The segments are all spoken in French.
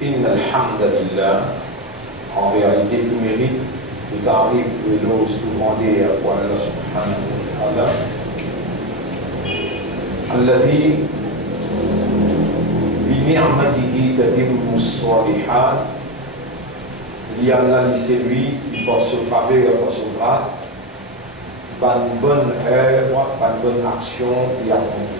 Inna alhamdulillah, en réalité, tout mérite de tarif et l'ose tout demander à Allah subhanahu wa ta'ala. Alladhi bi ni'matihi tatimmu s-salihat. Il y a Allah, c'est lui qui par sa faveur et par sa grâce, par une bonne œuvre, par une bonne action, il accomplit.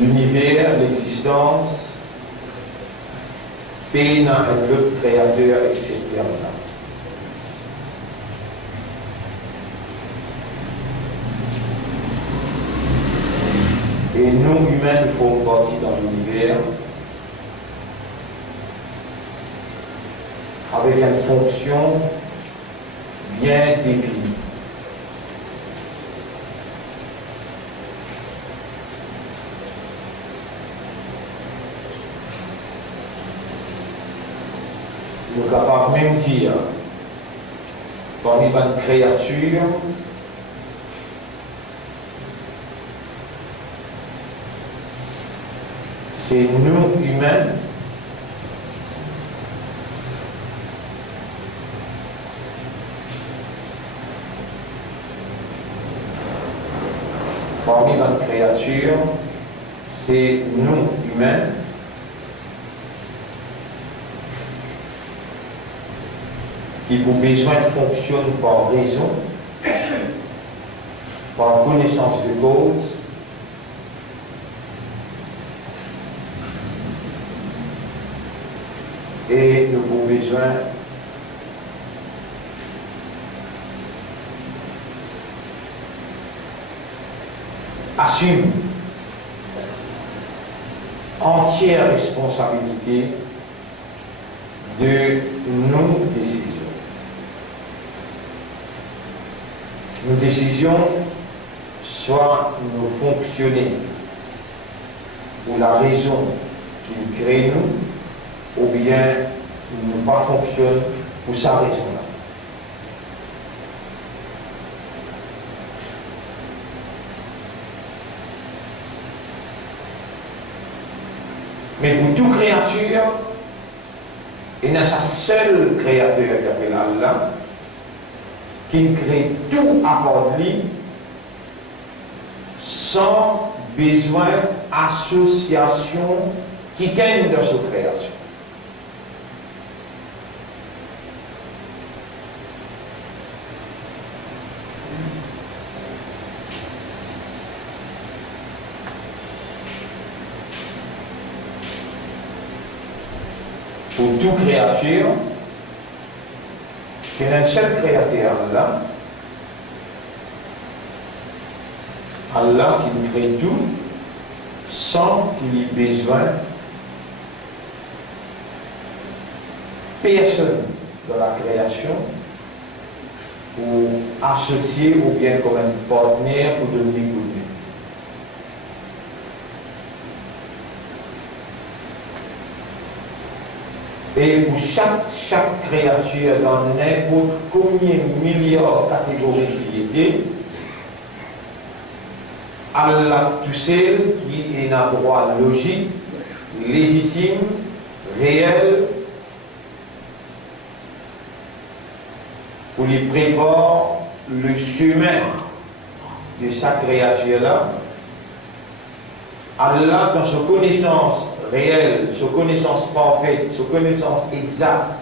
L'univers, l'existence, peine un le créateur, etc. Et nous, humains, nous faisons partie dans l'univers avec une fonction bien définie. Nous sommes capables même de dire, parmi une créature, c'est nous, humains, parmi une créature, c'est nous, humains, qui pour besoin fonctionne par raison, par connaissance de cause, et nous avons besoin assume entière responsabilité de nos décisions. Nos décisions, soit nous fonctionner pour la raison qui nous crée nous, ou bien qui ne pas fonctionne pour sa raison-là. Mais pour toute créature, il y a sa seule créature qui s'appelle Allah, qui crée tout à part de lui, sans besoin d'association qui gagne dans sa création. Pour toute créature, il y a un seul créateur Allah, Allah qui nous crée tout sans qu'il ait besoin personne dans la création pour associer ou bien comme un partenaire pour devenir goûter. Et pour chaque créature dans n'importe combien de milliards de catégories qui étaient, Allah tout seul qui est un droit logique, légitime, réel, pour lui prévoir le chemin de sa créature-là. Allah, dans sa connaissance réelle, sa connaissance parfaite, sa connaissance exacte,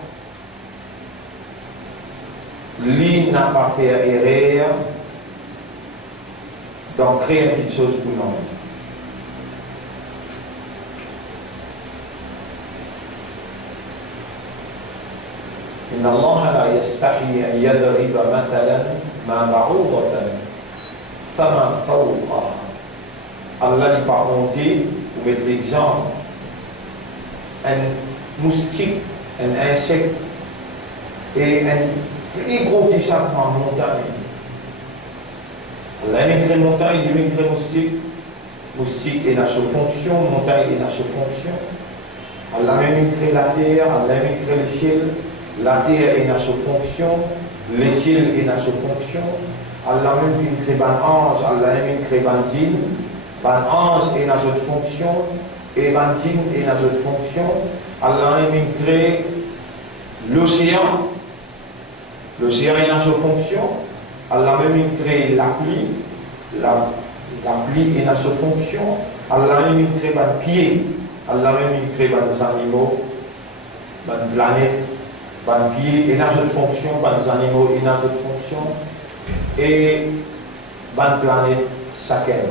lui n'a pas fait erreur d'en créer une petite chose pour nous. إن الله لا يستحي أن يضرب مثلا ما بعوضة فما فوقها. Allah n'est pas honté pour mettre l'exemple un moustique, un insecte et un plus gros qui s'appelle en montagne. Allah a créé montagne, il a créé moustique. Moustique est dans sa fonction, montagne est dans sa fonction. Allah a même créé la terre, Allah a même créé le ciel. La terre est dans sa fonction, le ciel est dans sa fonction. Allah a même créé un ange, Allah a même créé un djinn. Un ange est dans cette fonction et un djinn est dans cette fonction. Allah a même créé l'océan. L'océan est dans sa fonction. Allah a même créé la pluie. La pluie est dans sa fonction. Allah a même créé un pied. Allah a même créé des animaux, des planètes, des pieds est dans cette fonction, des animaux est dans cette fonction. Et des planètes chacun.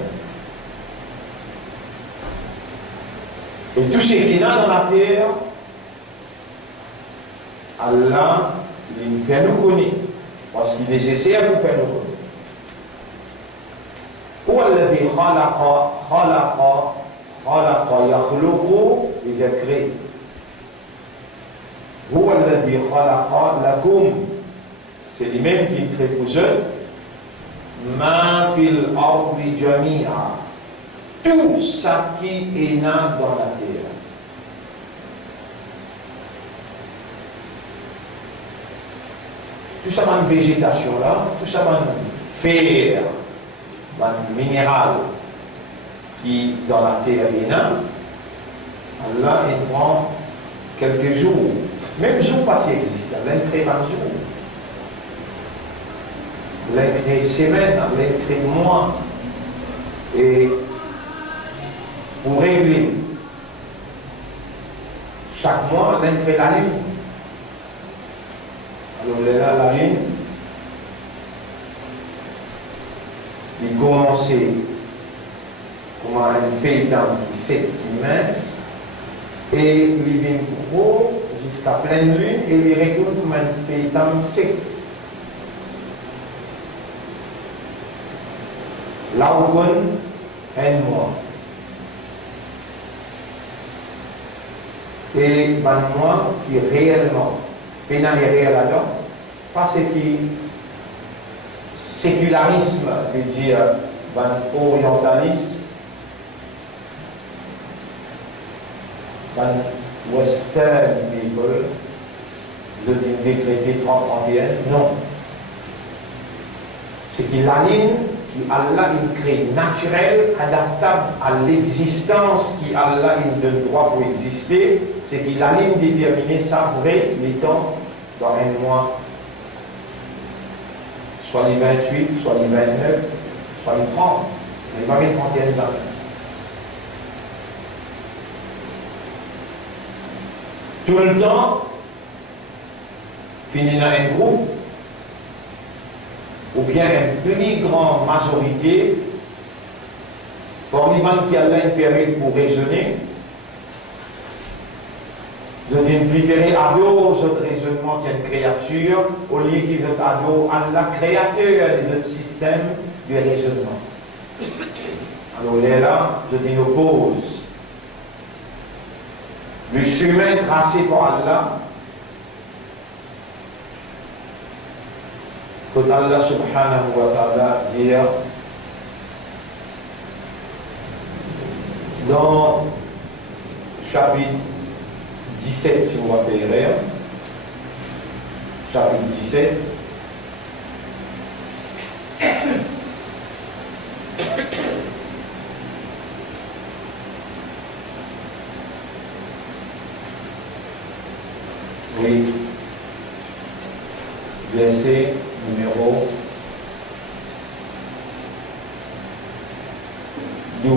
Et tout ce qui est dans la terre, Allah, il nous fait nous connaître, parce qu'il est nécessaire pour faire nous connaître. هو الذي خلق يخلق il a créé. هو الذي خلق لكم c'est lui-même qui crée pour eux. ما في الأرض جميعا tout ça qui est là dans la terre. Tout ça dans végétation là, tout ça dans fer, dans minéral qui dans la terre est là. Allah il prend quelques jours, même jours passés existent, l'un crée un jour, l'un crée semaine, l'un crée mois, et pour régler chaque mois, l'un crée la lune. Donc là, la lune, il commençait comme un feuilleton qui sec, qui mince, et il vient gros jusqu'à pleine lune, et il retourne comme un feuilleton sec. Là où on un mois. Et un mois qui réellement, pénal et réel là-dedans, parce que sécularisme veut dire un orientalisme, un western people, de décréter 30-31, non. C'est qu'il aligne qui Allah il crée naturel, adaptable à l'existence qui Allah il donne droit pour exister, c'est qu'il a ligne déterminée, ça vrai, les temps dans un mois, soit les 28, soit les 29, soit les 30, mais pas les 31 ans. Tout le temps, fini dans un groupe, ou bien une plus grande majorité, parmi les gens qui ont une période pour raisonner, de préférer à d'autres raisonnements qu'il y a une créature, au lieu qu'ils veulent à la créateur des autres systèmes de raisonnement. Alors là, je oppose le chemin tracé par Allah, que Allah subhanahu wa ta'ala dit dans chapitre 17, si vous rappellerez, chapitre 17, oui, verset numéro 12,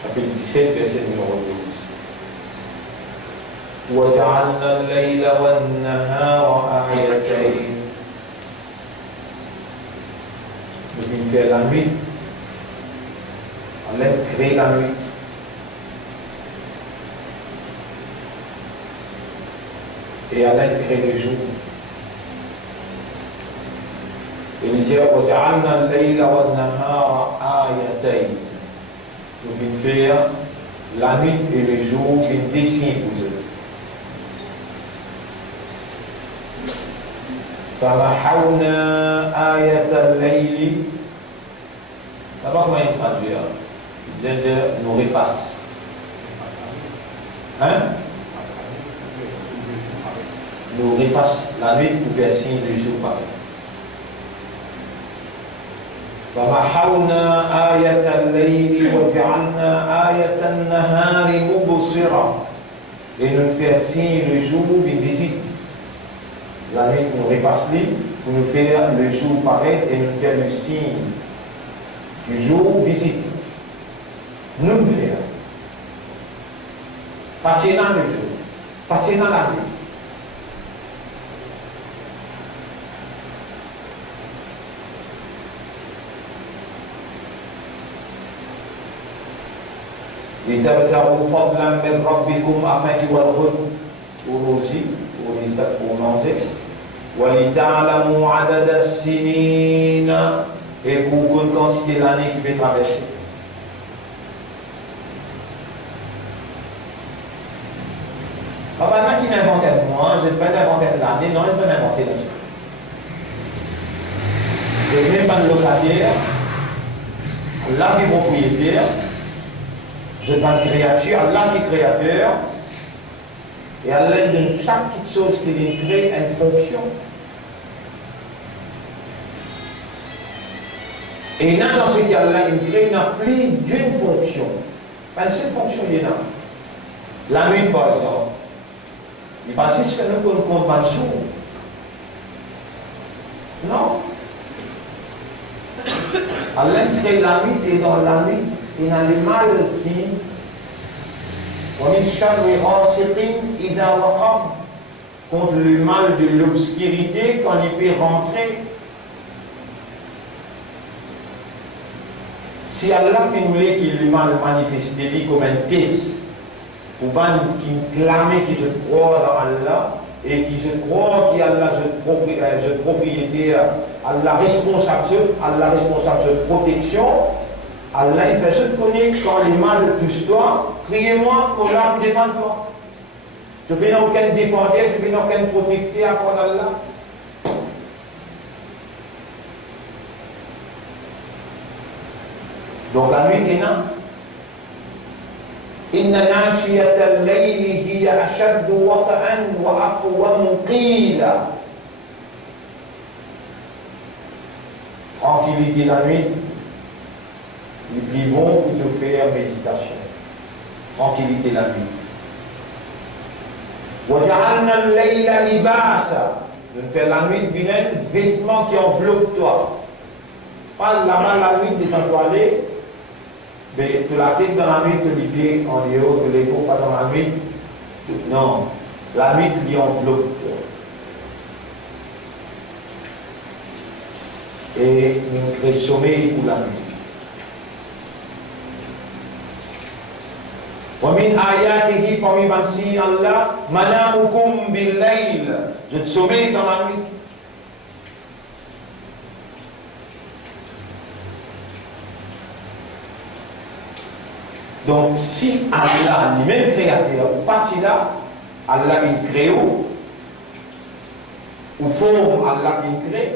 chapitre 17, verset numéro 12. وجعلنا الليل والنهار آيتين. Nous allons faire la nuit. Allah crée la nuit. Et Allah crée le jour. Il dit وجعلنا الليل والنهار آيتين. Nous allons faire la nuit et le jour qui dessinent pour eux. فمحونا آية الليل. D'abord, comment il traduit? Il vient de nous efface. Hein? Nous efface la nuit pour faire signe du jour pareil. فمحونا آية الليل وجعلنا آية النهار مبصرة. Et nous faire signe le jour visible. La nuit nous efface pour nous faire le jour paraître et nous faire le signe du jour visible. Nous le faire. Passer dans le jour, passer dans la nuit. لتبتغوا فضلا من ربكم afin qu'il vous redonne pour aussi pour manger. وَلِتَعْلَمُوا عَدَدَ السِّنِينَ et pour bonne quantité l'année qui peut traverser. Papa, qui m'invente moi, je ne vais pas inventer l'année, non, je ne vais pas inventer l'année. Je ne vais pas de locataire, Allah qui est propriétaire, je ne vais pas de créature, Allah qui est créateur, et Allah donne chaque petite chose qu'il crée une fonction. Et là, dans ce cas-là, il crée plus d'une fonction. Une seule fonction, il y en a. La nuit, par exemple. Il passe ce que nous comptons pas sous. Non. Allah crée la nuit, et dans la nuit, il y a les mâles qui ومن شر غاسق إذا وقب contre le mal de l'obscurité quand il peut rentrer. Si Allah fait nous qu'il le mal manifeste comme un test, pour pas qui clame qui se croit dans Allah et qui se croit qu'Allah est propriétaire, Allah responsable de protection, Allah il fait ce que connaît quand les mal touchent toi, criez-moi pour là pour défendre toi. Tu n'as aucun défendeur, tu n'as aucun protecteur à part d'Allah. Donc la nuit est là. Inna nashiyata al-layli hiya ashaddu wata'an wa aqwamu qila. Tranquillité la nuit, nous vivons pour te faire méditation. Tranquillité la nuit. وَجَعَلْنَا اللَّيْلَ لِبَاسًا. De faire la nuit vilaine, vêtements qui enveloppent toi. Pas là-bas la nuit, tu es entoilé, mais tu la tête dans la nuit, tu les pieds en dehors, tu les peaux pas dans la nuit. Non, la nuit qui enveloppe toi. Et nous créons sommeil pour la nuit. ومن آياته parmi les Allah manamukum bil layl, je te sommeille dans la nuit. Donc si Allah lui-même créateur ou pas si là Allah il crée ou forme Allah il crée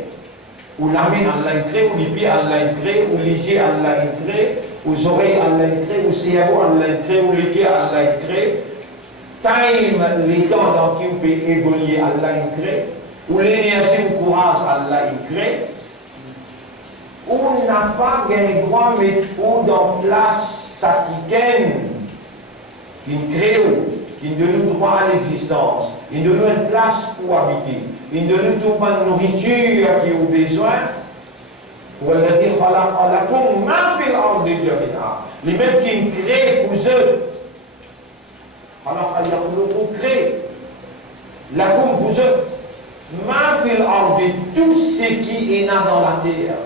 ou la main Allah il crée ou les pieds Allah il crée ou les yeux Allah il crée aux oreilles Allah crée, au cerveau Allah crée, au cœur Allah crée, time, les temps dans qui on peut évoluer Allah crée, ou l'énergie ou courage Allah crée, on n'a pas gagné droit mais où dans place ça qui gagne, qui crée, qui donne nous droit à l'existence, qui donne une place pour habiter, qui donne nous trouve une nourriture qui a besoin. والذي خلق لكم ما في الأرض جميعا les mêmes qui créent pour eux alors Allah crée lakum pour eux ma في الأرض tout ce qui est là dans la terre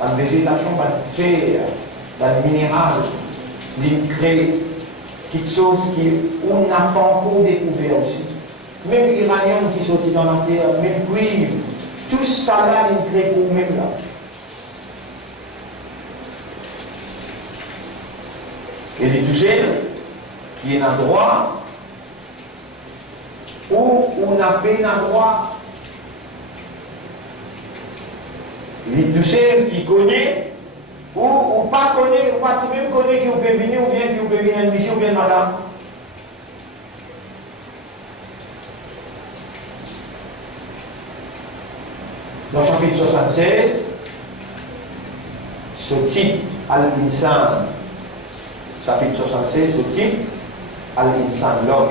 la végétation, la terre, le minéral il crée quelque chose qu'on n'a pas encore découvert aussi même l'Iranien qui sortit dans la terre même cuivre. Tout ça là, il crée pour nous-mêmes là. Et les Chehl, qui est un droit, ou on a fait un droit. Les Chehl qui connaît, ou pas connaît, ou pas même connaît qui vous peut venir, ou bien qui vous peut venir une mission, ou bien madame. Dans le chapitre 76, ce titre Al-Insan, chapitre 76, ce titre Al-Insan, l'homme.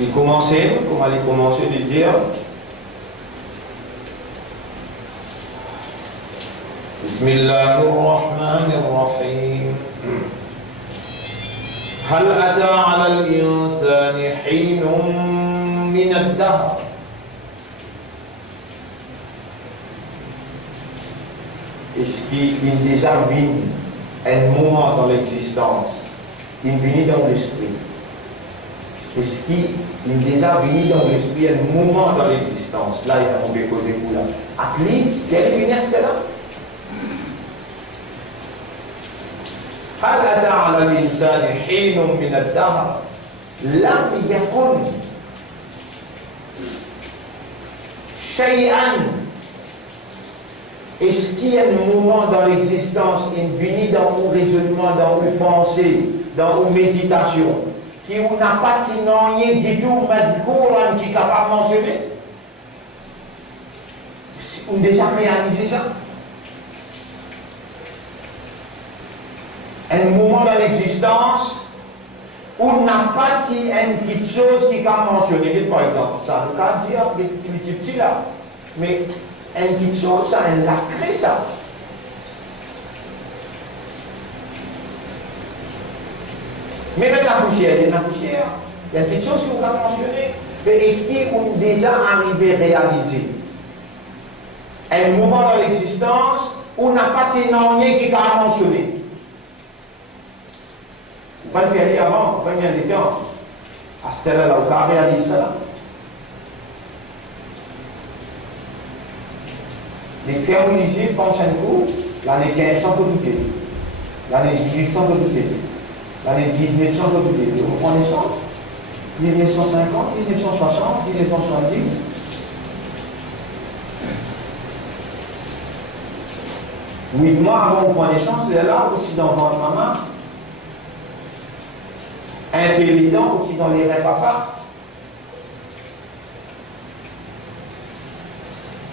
Il commençait, comment il commençait de dire Bismillahirrahmanirrahim. هل أتى على الإنسان حين من الدهر est-ce qu'il déjà venu un moment dans l'existence, il vient dans l'esprit? Est-ce qu'il déjà venu dans l'esprit un moment dans l'existence? Là, il a tombé causé pour là. At least, quelle finesse est là? هل أتى على الإنسان حين من الدهر لم يكن شيئا. Est-ce qu'il y a un moment dans l'existence, il vient dans vos raisonnements, dans vos pensées, dans vos méditations, qui vous n'a pas sinon rien du tout, mais du Coran qui est capable de mentionner? Vous avez déjà réalisé ça? Un moment dans l'existence où on n'a pas dit une petite chose qui a mentionné, par exemple, ça ne peut pas dire petit là, mais une petite chose, ça, elle l'a créé ça. Mais même la poussière, il y a la poussière. Il y a quelque chose que vous avez mentionné. Mais est-ce qu'ils ont déjà arrivé à réaliser un moment dans l'existence où on n'a pas de rien qui a mentionné? Vous ne pouvez pas le faire avant, vous ne pouvez pas le temps. À ce temps-là, vous avez réalisé ça. Les fermes religieuses pensent un coup, l'année 1500 peut douter, l'année 1800 peut douter, l'année 1900 peut douter. Vous prenez naissance 1950, 1960, 1970. Oui, moi, avant de prendre naissance, là, aussi dans votre maman, un peu les dents, aussi dans les reins papa.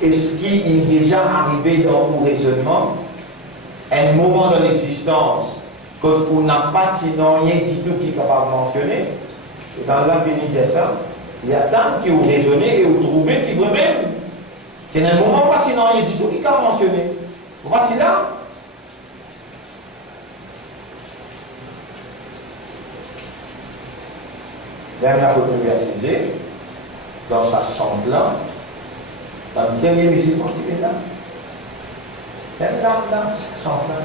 Est-ce qu'il est déjà arrivé dans vos raisonnements un moment de l'existence qu'on n'a pas sinon rien du tout qui est capable de mentionner? Et dans la dire ça, il y a tant qui ont raisonné et ont trouvé qui vous-même. C'est un moment pas sinon rien du tout qui est mentionné. Voici là. Dernière fois que assisé, dans sa centre-là, dans le dernier musulman, c'est là. Même là, ça centre-là.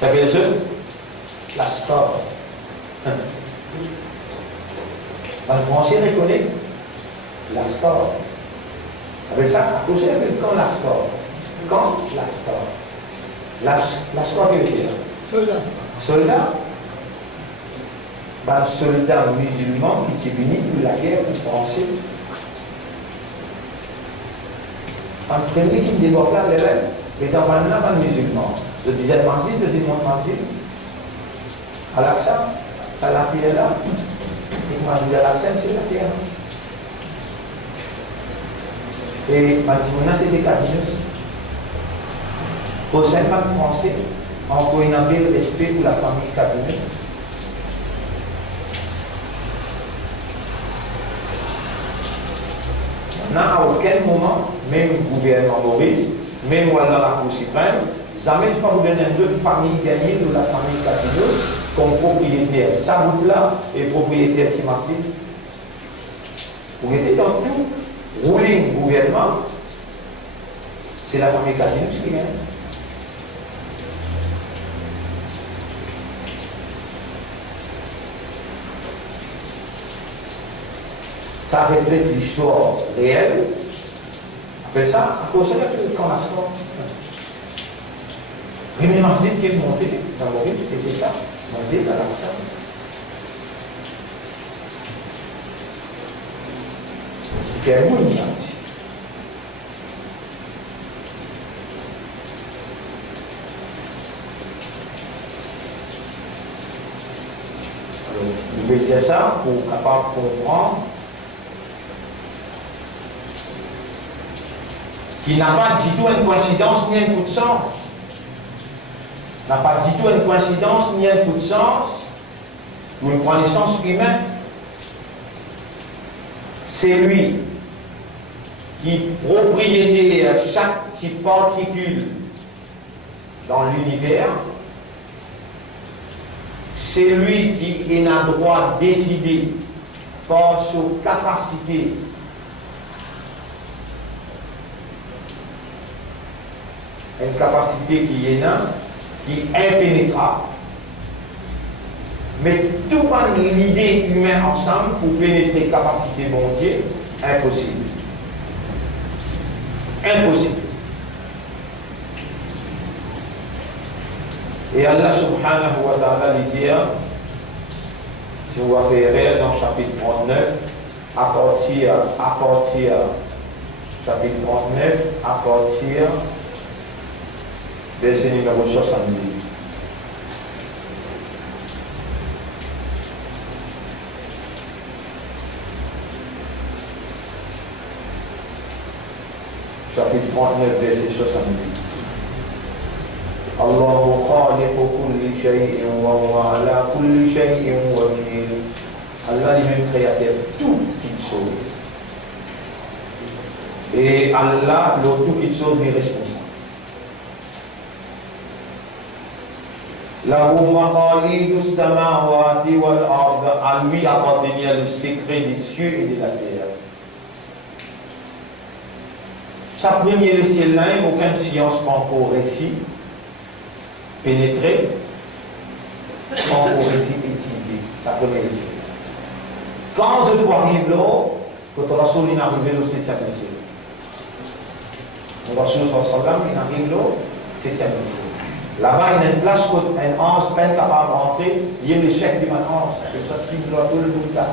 Ça fait le la score. Dans le français, on reconnaît la score. Avec ça, à cause de quand la score. Quand la score. La score, qu'est-ce que c'est? Soldat. Soldat? Un soldat musulman qui s'est venu de la guerre du français. Un premier qui déborde là, les rêves, et dans un musulman. Le deuxième masjid, le deuxième masjid. À l'accent, ça l'a tiré là. Et moi, je dis à l'accent, c'est la terre. Et maintenant, c'est des casinos. Au sein de français, on peut inonder le respect pour la famille casinos. À aucun moment, même le gouvernement Maurice, même dans la Cour suprême, jamais je ne peux vous donner une famille gagnée de la famille Catinos comme propriétaire. Sa route-là est propriétaire de ces massifs. Pour aider dans tout ruling gouvernement, c'est la famille Catinos qui gagne. Ça reflète l'histoire réelle. Après ça, à cause de quand la score. Le premier masjid qui est monté dans Maurice, c'était ça. Masjid à l'Aqsa. C'était un monument ici. Alors, je vais dire ça pour capable de comprendre. Qui n'a pas du tout une coïncidence ni un coup de sens. N'a pas du tout une coïncidence ni un coup de sens ou une connaissance humaine. C'est lui qui propriété à chaque petite particule dans l'univers. C'est lui qui a le droit de décider par sa capacité une capacité qui est là, qui est impénétrable. Mais tout l'idée humaine ensemble pour pénétrer la capacité bon Dieu, impossible. Impossible. Et Allah subhanahu wa ta'ala dit, si vous avez dans le chapitre 39, à partir chapitre 39, à partir verset numéro 70. Chapitre 39, verset 70. Allahu khaliqu kulli shay'in wa huwa ala kulli shay'in wakil. Allah est même créateur de toutes choses. Et Allah, le toutes choses, est responsable. Lahu maqalidu samawati wal ard. À lui appartenait le secret des cieux et de la terre. Sa première le ciel là, aucune science pas encore réussi, pénétrer, pas encore réussi étudier. Sa première le ciel. Quand je dois arriver là, quand on a sauvé arrivé au 7e ciel. On va sur son sallam, il arrive là, 7e ciel. Là-bas, il y a une place où un ange peine capable de rentrer, il y a le chef du ange, comme ça, s'il doit tout le monde là.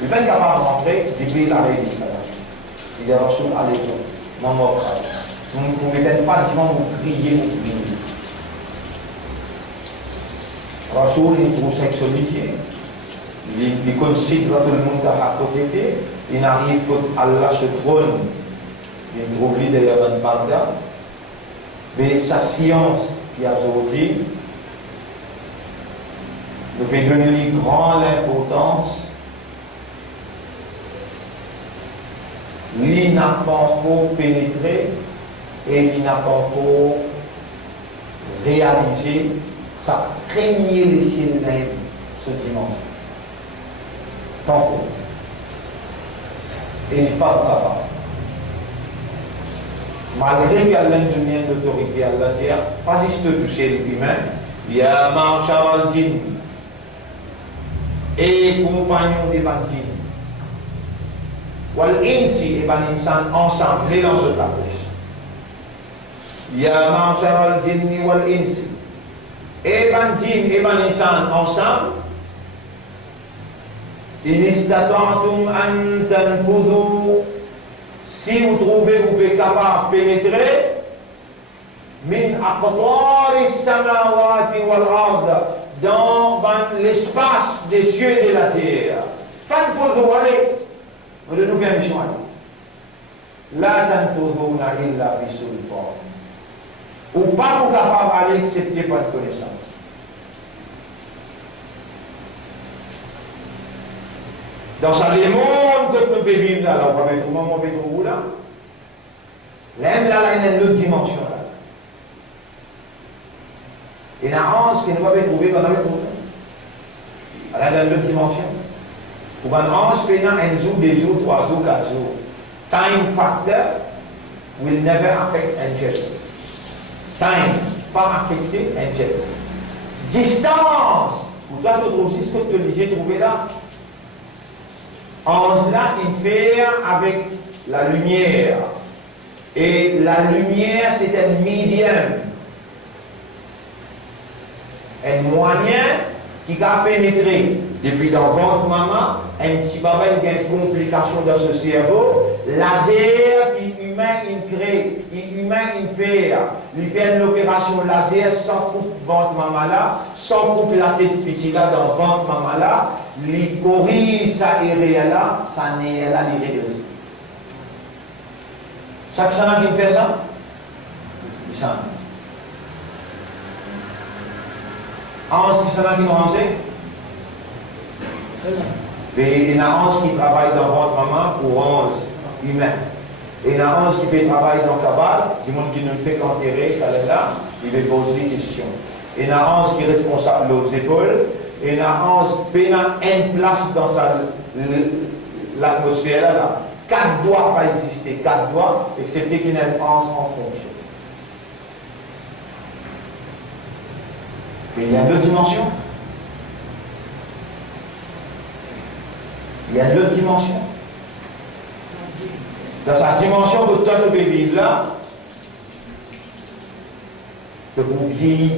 Il peine capable de rentrer, il dit l'arrêt du salam. Il dit Rasoul, allez, non, non, vous ne pouvez pas dire, vous criez, vous criez. Rasoul, il trouve ça exotisé. Il considère tout le monde à côté, il arrive quand Allah se trône, il trouve lui derrière une parda. Mais sa science qui a aujourd'hui, devait donner une grande importance. Il n'a pas encore pénétré et il n'a pas encore réalisé sa première ciel même ce dimanche. Tant que. Et il n'est pas capable. Malgré qu'il y a l'ingénieur d'autorité, Allah dit, pas juste toucher l'humain, il y a Ma'shar al-Jinn et compagnons des bandits. Wal insi et ban insan ensemble, mélange de la flèche. Il y a Ma'shar al-Jinn wal insi et bandits et ban insan ensemble. In istata'tum an tanfudhu. Si vous trouvez, vous pouvez capable de pénétrer, min aqtari samawati wal ard, dans l'espace des cieux et de la terre. Fanfudhu, allez, on donne nous permission. La tanfudhuna illa bisultan. Ou pas vous capable d'aller accepter pas de connaissance. Dans ça, les mondes que nous pouvons vivre là, on va mettre comment on va mettre où là? Là, il y a une autre dimension là. Et il y a un ange qui ne va pas trouver dans la même chose. Il y a une autre dimension. Ou un ange qui a un jour, 2 jours, 3 jours, 4 jours. Time factor will never affect angels. Time, pas affecter angels. Distance, ou toi, tu trouves ce que tu as trouvé là. Ange là, il fait avec la lumière. Et la lumière, c'est un médium. Un moyen qui va pénétrer. Depuis dans votre maman, un petit baba, il y a une complication dans ce cerveau. Laser, qui humain, il crée. Humain, il fait. Il fait une opération laser sans coupe ventre maman là, sans coupe la tête petit là dans ventre maman là. Il corrige ça et là, ça n'est là, il régresse. Chaque semaine qu'il fait ça, il s'en va. Ange qui s'en va qui nous rangeait. Et il y a un ange qui travaille dans votre maman pour ange humain. Et il y a un ange qui fait travail dans le cabal, du monde qui ne fait qu'enterrer, là, il va poser des questions. Et il y a un ange qui est responsable aux épaules. Et il y a un ange qui a une place dans l'atmosphère là. 4 doigts pas exister, 4 doigts, excepté qu'il y a un ange en fonction. Et il y a 2 dimensions. Il y a 2 dimensions. Dans sa dimension que toi tu peux vivre là, que vous vieillir.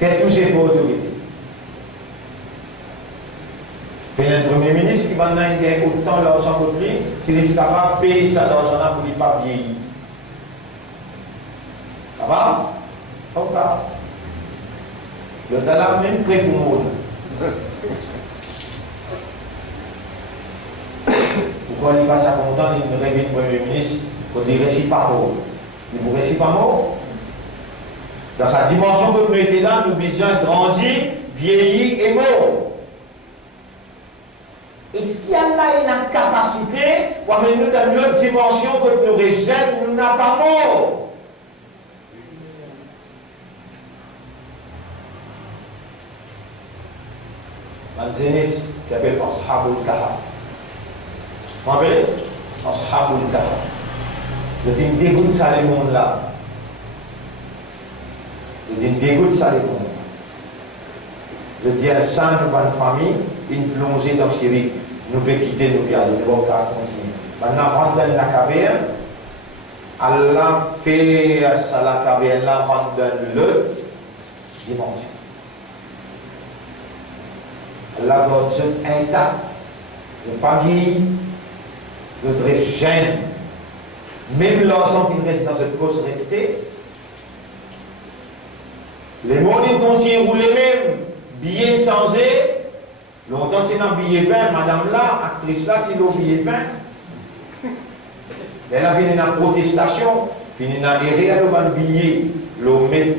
Faites tous ces faux autorités. Il y a un premier ministre qui va gagner autant d'argent que lui, s'il est capable de payer ça d'argent pour ne pas vieillir. Ça va? Ok. Le talent même prêt pour moi. Pourquoi il passe à content, il me réveille le Premier ministre, quand il ne récite pas mot. Il ne vous récite pas mot. Dans sa dimension que nous étions là, nous besoin grandir, vieillir et mort. Est-ce qu'il y a là une capacité pour amener nous dans une autre dimension que nous rejetons, nous n'avons pas mort? un zénis qui appelle Ashabul Kahf. Vous rappelez? Ashabul Kahf. Je dis dégoûte ça les mondes là. Je dis dégoûte ça les mondes. Je dis à ça de bonne famille, une plongée dans Syrie. Nous pouvons quitter nos pieds, nous ne pouvons pas continuer. Maintenant, on rentre dans la caverne. Allah fait ça la caverne là, rentre dans le dimension. Allah garde ce intact. Ne pas guérir, notre gêne. Même l'ensemble qui reste dans cette fosse restée, les mondes continuent à rouler même, billets changés. Longtemps c'est dans billet 20, madame là, actrice là, c'est dans billet 20. Elle a fini dans protestation, fini dans erreur le billet, l'eau met,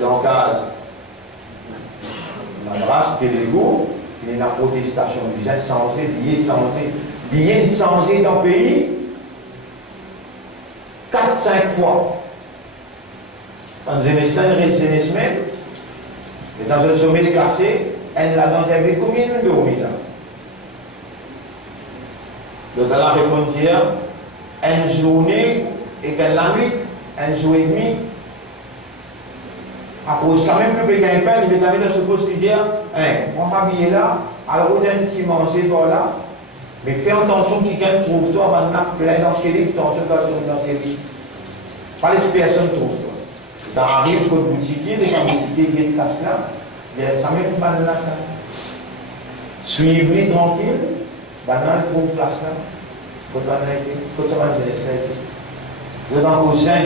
l'engaz, la brasse, télégo, fini dans protestation, billet changé, billet changé dans le pays. 4-5 fois. Quand une même, et dans un sommet déclassé, elle l'a dans un combien de dormi là? Donc elle a répondu une journée et qu'elle la nuit, une jour et demi. Après ça même le béguin fait, il est allé dans ce poste et dit, on va habiller là, alors on a un petit manger voilà. Mais fais attention que quelqu'un trouve toi maintenant plein d'enchériques, attention dans ces vies. Pas les personnes trouvent toi. Ça arrive qu'au boutiquier, les gens boutiquiers viennent casser là, il y a ça même pas là ça. Suivez tranquille, maintenant il trouve place là. Quand ça va dire ça. Vous êtes en cousin.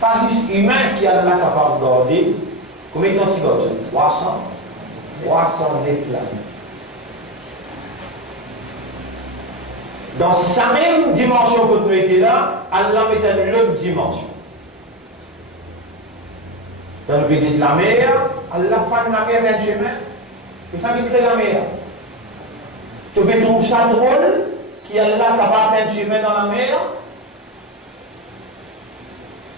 Pas juste humain qui a là capable de garder. Combien de temps tu gardes? 300 déflammes. Dans sa même dimension que nous étions là, Allah met une autre dimension. Dans le pays de la mer, Allah fait la mer un chemin. C'est ça qui crée la mer. Tu peux trouver ça drôle, qui Allah capable de faire un chemin dans la mer.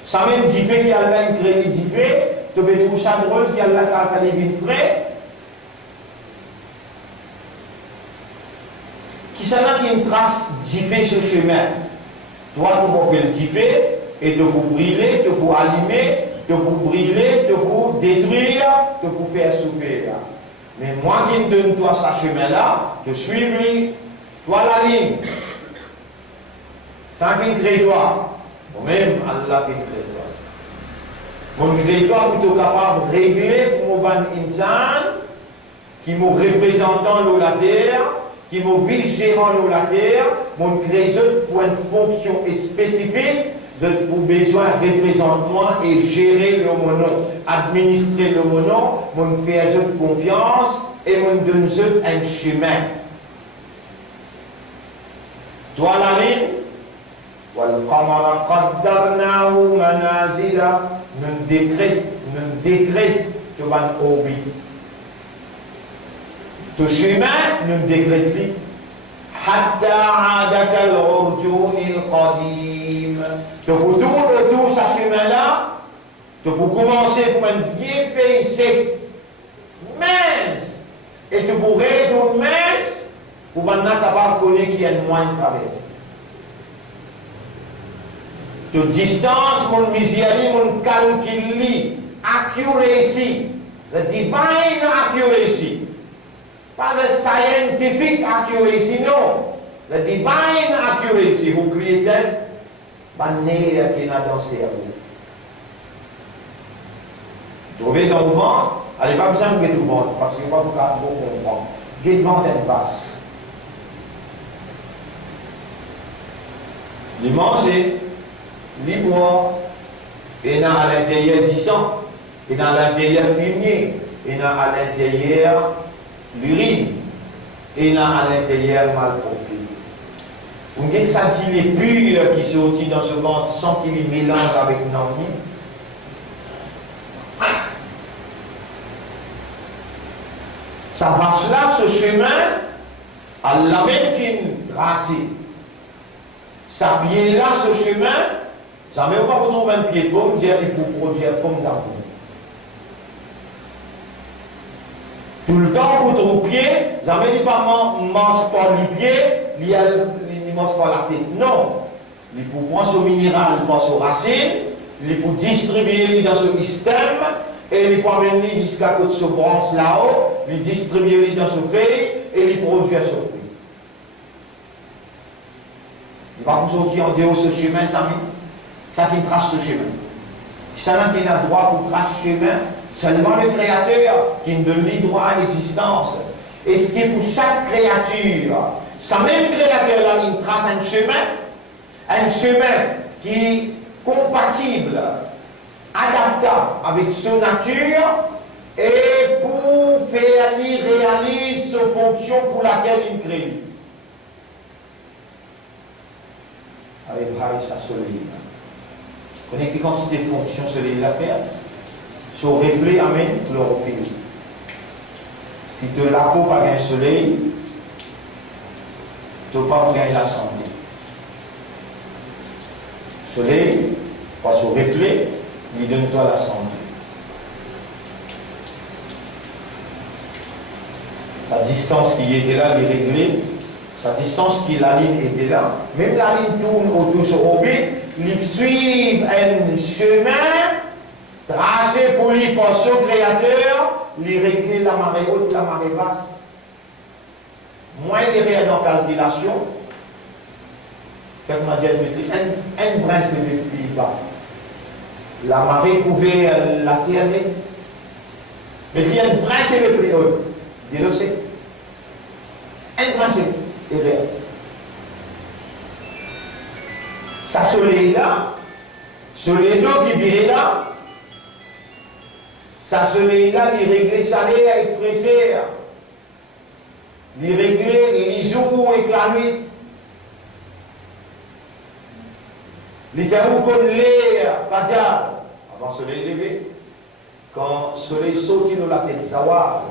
Ça même dit fait qu'il y a là une crédit dit fait. Tu peux trouver ça drôle qui a la carte des vins frais. Qui s'en a qui une trace diffé ce chemin. Toi, tu peux le diffé et te pour brûler, te pour allumer, te pour brûler, te pour détruire, te pour faire souffrir. Mais moi qui me donne toi ce chemin-là, te suivre, toi la ligne. Sans qu'il crée toi. Moi-même, Allah qui crée toi. Mon créateur plutôt capable de régler pour mon insan, qui me représentant la terre, qui me vice-gérant la terre, mon créateur pour une fonction spécifique, pour besoin de représentement et gérer le monon, administrer le monon, mon faire confiance et mon donne un chemin. Toi la ligne, والقمر قدرناه منازل nous décrète que van orbite. Tout chemin nous décrète حتى عاد كالعرجون القديم. Tu peux tout ce chemin-là, tu peux commencer pour une vieille feuille sec, mince, et tu peux retourner mince pour maintenant capable de connaître qu'il y a une moindre traversée. De distance, mon misiali, mon calcul, accuracy, the divine accuracy. Pas the scientific accuracy, non. The divine accuracy, who created manière qui n'a dans le cerveau. Trouvez dans le vent, allez pas besoin de le vent, parce qu'il n'y a pas beaucoup de comprendre. Get vent and passe. L'immense est libre, et dans à l'intérieur 10 ans, et dans l'intérieur fumier, et dans à l'intérieur l'urine, et dans à l'intérieur malpropre. Vous voyez que ça dit les purs qui sortent dans ce ventre sans qu'il y mélange avec l'ennui. Ça marche là, ce chemin, à la même qui tracé. Ça vient là, ce chemin, Jamais on va retrouver un pied de pomme, dire il faut produire pomme d'amour. Tout le temps, pour trouver pied, jamais il ne mange pas les pieds, il ne mange pas la tête. Non. Il faut prendre ce minéral, il prend ses racines, il faut distribuer dans ce système, et il faut amener jusqu'à côté de ce branche là-haut, il distribuer dans ce feuille, et il produit ce fruit. Il va vous sortir en dehors de ce chemin, ça qui trace ce chemin. Ça qui a droit pour tracer ce chemin, seulement le Créateur qui nous donne le droit à l'existence. Et ce qui est pour chaque créature, sa même créateur-là, il trace un chemin qui est compatible, adaptable avec son nature, et pour faire qu'il réalise sa fonction pour laquelle il crée. Avec sa soleil. Vous connaissez quand c'est des fonctions soleil à faire? Son reflet amène chlorophylle. Si tu la peau pas un soleil, tu n'as pas gagner la santé. Soleil, par son reflet, il donne-toi la santé. Sa distance qui était là, il est réglée. Sa distance qui la ligne était là. Même la ligne tourne autour de son orbite, il suit un chemin tracé pour lui par son créateur, il régler la marée haute, la marée basse. Moins il est dans la calculation, comme m'a dit, un brin c'est le plus bas. La marée pouvait la terre, mais il y a un brin c'est le plus haut. Dis-le c'est. Un brin c'est. Et rien. Ça soleil là, soleil d'eau qui vient là, ça soleil là, il règle salé avec fraîcheur, il règle les jours avec la nuit, il fait où qu'on l'air, pas diable, avant le soleil levé, quand le soleil saute dans la tête, zawar.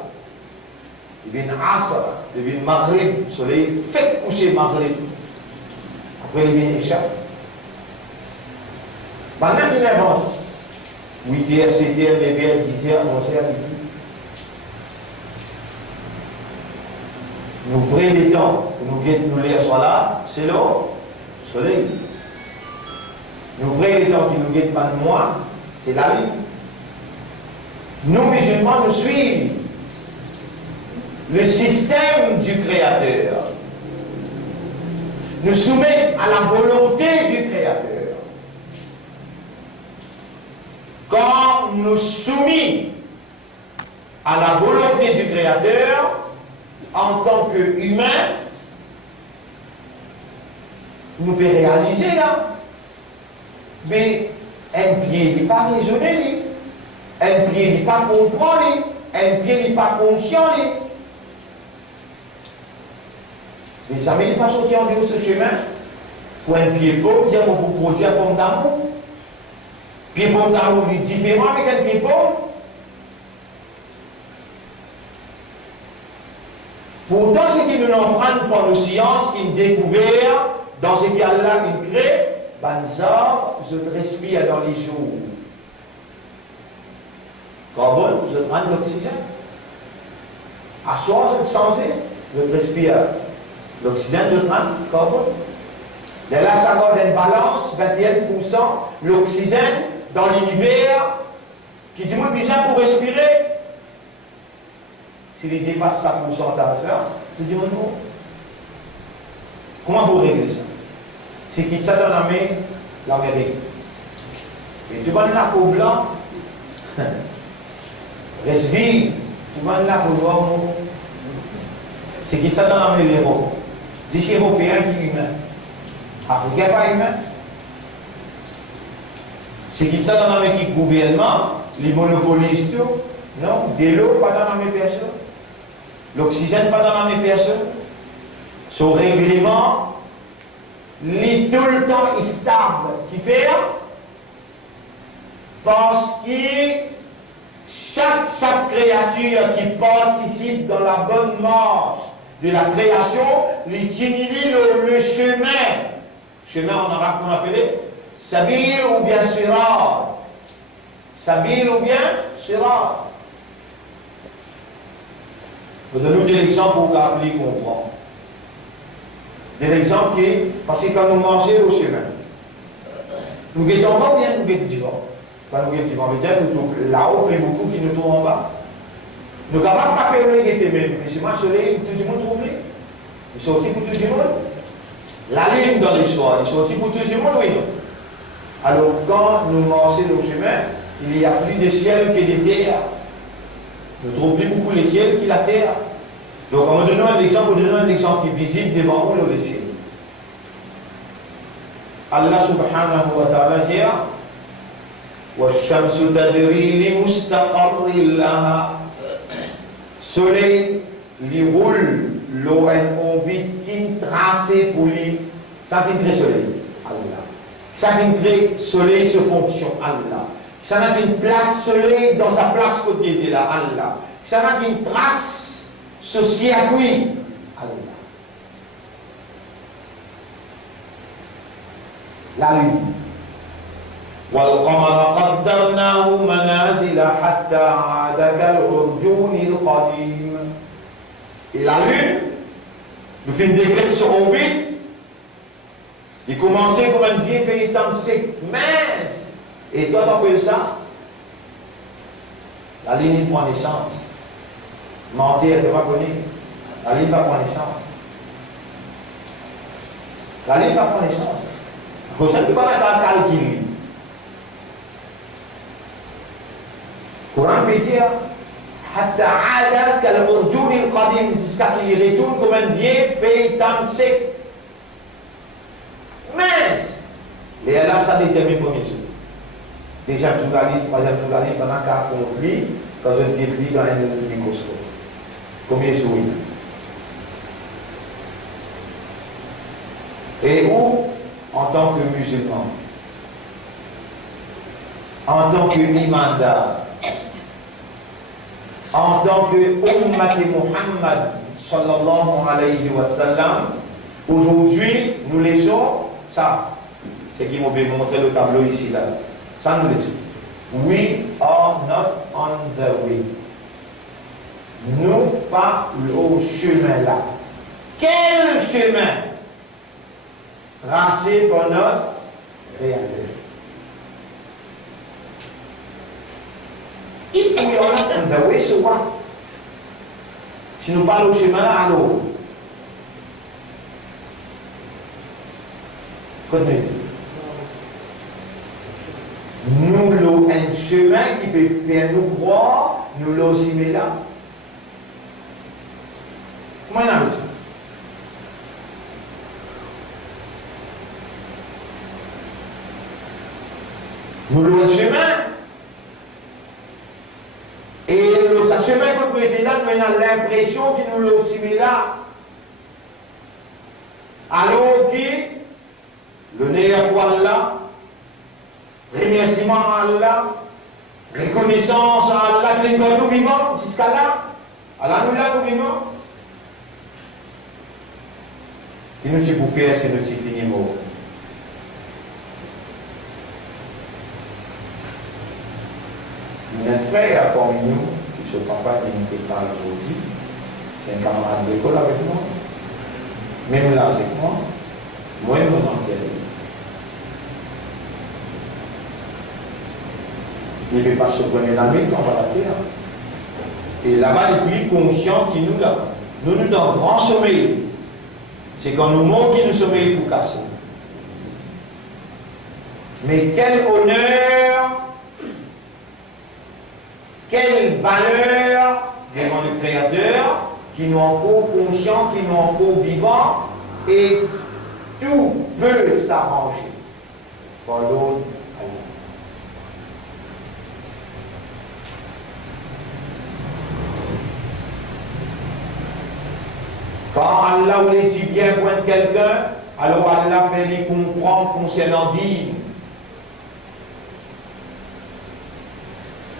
Il vient Asr, il vient Maghrib, le soleil fait coucher Maghrib. Après, il vient Isha. Pendant qu'il invente 8h, 7h, 9h, 10h, 11h, midi. Nous ouvrons les temps pour nous lire soit là, c'est l'eau, le soleil. Nous ouvrons les temps qui nous guettent pas de moi, c'est la vie. Nous, musulmans, nous suivons le système du Créateur, nous soumet à la volonté du Créateur. Quand nous soumis à la volonté du Créateur, en tant qu'humains, nous pouvons réaliser là. Mais un pied n'est pas raisonné, un pied n'est pas comprendre, un pied n'est pas conscient. Les amis, il n'est pas sorti en dehors de ce chemin pour un pied pauvre, dire qu'on peut produire un pomme d'amour. Pied pomme d'amour est différent avec un pied pauvre. Pourtant, ce qui nous en prennent par nos sciences, qui nous découvrent dans ce qu'Allah il crée, Banzar, je respire dans les jours. Carbone, je prends l'oxygène. À soir, je sens, je respire. L'oxygène de 30 carbone. De là, ça garde une balance, 21%, l'oxygène dans l'univers, qui dit, moi, bizarre pour respirer. S'il dépasse sa pourcentage là, tu dis, non. Comment vous régler ça? C'est qu'il ça dans la main, l'Amérique. Et tu vas la peau blanc, reste vide, tu vas la peau noire, c'est qu'il ça dans la main l'Europe. C'est européen qui est humain. Africain pas humain. C'est qui ça dans la main qui gouvernement, les monopolistes, non, de l'eau pas dans la main personne, l'oxygène pas dans la main personne, son règlement, il tout le temps stable, qui fait parce que chaque créature qui participe dans la bonne marche de la création, il stimule le chemin. Chemin en arabe qu'on appelait Sabil ou bien sirat. Sabil ou bien sirat. Je vous donne des exemples pour qu'après comprendre. Des exemples qui, parce que quand nous marchons au chemin, nous guettons pas ou bien nous guettons devant. Quand nous guettons devant, nous là-haut, il y a beaucoup qui nous tournent en bas. Nous ne pouvons pas faire guetter même. Mais c'est moi, soleil, tout le monde troublé. Il est sorti pour tout le monde. La lune dans l'histoire, il est sorti pour tout le monde, oui, non? Alors, quand nous marchons au chemin, il y a plus de ciel que de terre. Nous trouvons plus beaucoup les ciels que la terre. Donc, en donnant un exemple qui est visible devant nous, le ciel. Allah subhanahu wa ta'ala dit وَالشَّمْسُ تَجْرِي لِمُسْتَقَرٍّ لَهَا. Soleil, il roule l'eau en orbite qui tracé pour lui. Ça qui crée soleil, Allah. Ça qui crée soleil se fonction, Allah. Ça n'a qu'une place soleil dans sa place côté de là, Allah. Ça n'a qu'une trace ce circuit, Allah. La lune. وَالْقَمَرَ قَدَّرْنَاهُ مَنَازِلَ حَتَّى عَادَ كَالْعُرْجُونِ الْقَدِيمِ. Et la lune, nous faisons des degrés sur orbite. Il commençait comme un vieux feuilleton sec, mince. Et toi, tu appelles ça? La ligne prend naissance. Mentir, tu ne pas connu. La ligne va prendre naissance. La ligne va prendre naissance. Comme ça, tu ne peux pas calculer. Courant plaisir. Hatta ada kal-urjuni al-qadim, jusqu'à qu'il retourne comme un vieux feuilleton sec. Mince. Et là, ça détermine le premier jour. Deuxième jour d'année, troisième jour d'année, pendant qu'à accompli, quand on détruit dans un microscope. Combien de jours? Et où, en tant que musulman, en tant que imandar, en tant que Ummat Muhammad sallallahu alayhi wa sallam, aujourd'hui, nous laissons ça. C'est qui m'a montré le tableau ici, là. Ça nous laisse. We are not on the way. Nous pas au chemin là. Quel chemin tracé par notre réalité? If we are not on the way, so what? Si nous parlons au chemin là, alors. Continue. Nous l'avons un chemin qui peut faire nous croire, nous l'avons aussi mis là. Comment il a dit? Nous l'avons un chemin. Et ce chemin qu'on peut là, nous avons l'impression qu'il nous l'a aussi mis là. Alors que le nez à poil là, remerciement à Allah, reconnaissance à Allah qui est encore nous vivants jusqu'à là. Allah nous l'a nous vivants. Et nous, pour faire, c'est notre fini mot. Un frère parmi nous, qui se papa qui nous fait parler aujourd'hui, c'est un camarade d'école avec moi, même là avec moi, moi et mon enquête. Il ne peut pas se connaître la nuit quand on va la terre. Et là-bas, il est plus conscient qu'il nous l'a. Nous dans un grand sommeil. C'est quand nous montrons qu'il nous sommeille pour casser. Mais quel honneur, quelle valeur devant le Créateur qui nous encore conscient, qui nous encore vivants, et tout peut s'arranger. Pardon. Quand Allah voulait dit bien pointe quelqu'un, alors Allah fait les comprendre concernant vie.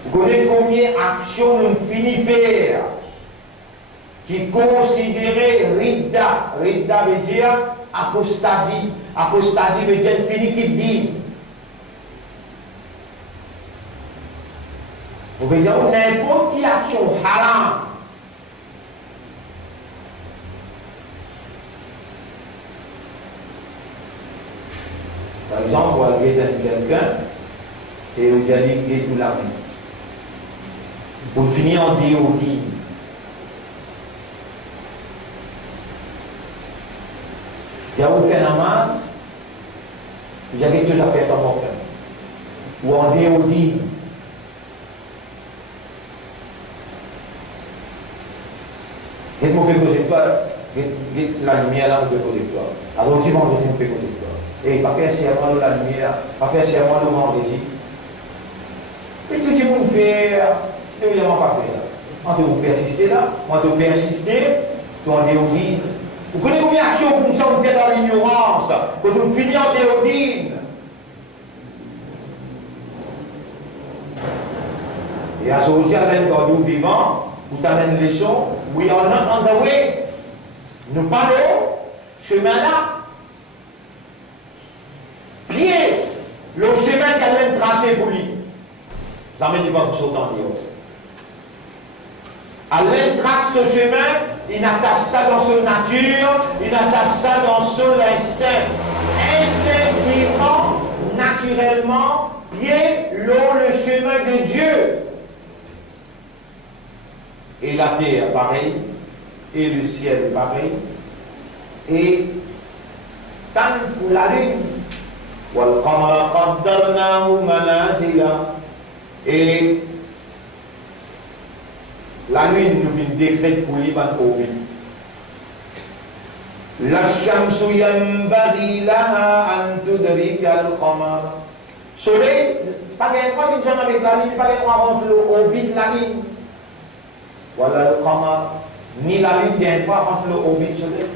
Vous connaissez combien d'actions nous finissons faire qui considérait Ridda. Ridda veut dire apostasie. Apostasie veut dire fini qui dit. Vous pouvez dire n'importe qui action haram. Par exemple, vous allez quelqu'un et vous allez guider tout la vie. Vous finissez en déodie. Vous faites un masse, vous avez deux affaires dans mon frère. Ou en déodie. Et mon projecteur, la lumière là, mon projecteur. Alors, je vais vous mon projecteur. Et pas faire serment de la lumière, pas faire serment de vendredi. Et tout le monde fait, ne vraiment pas faire. On doit persister là, on doit persister, on déodine. Vous connaissez combien d'actions comme ça on fait dans l'ignorance, quand on finit en déodine. Et à ce moment-là, quand nous vivons, vous t'amène les leçons, we are not on the way. Nous parlons, chemin là. Pied, le chemin qu'elle a tracé pour lui. Ça ne dit pas pour sauter en dehors. Elle trace ce chemin, il attache ça dans son nature, il attache ça dans son instinct. Instinctivement, naturellement, pied, l'eau, le chemin de Dieu. Et la terre, pareil, et le ciel, pareil, et tant pour la lune. Et la lune nous vient décret pour lui ban orbite. La shamsu yanbaghi laha an tudrika al-qamar. Soleil, pas de quoi qui jamais avec la lune, pas de quoi rendre l'orbite la lune. Voilà le qamar, ni la lune vient pas rendre l'orbite soleil.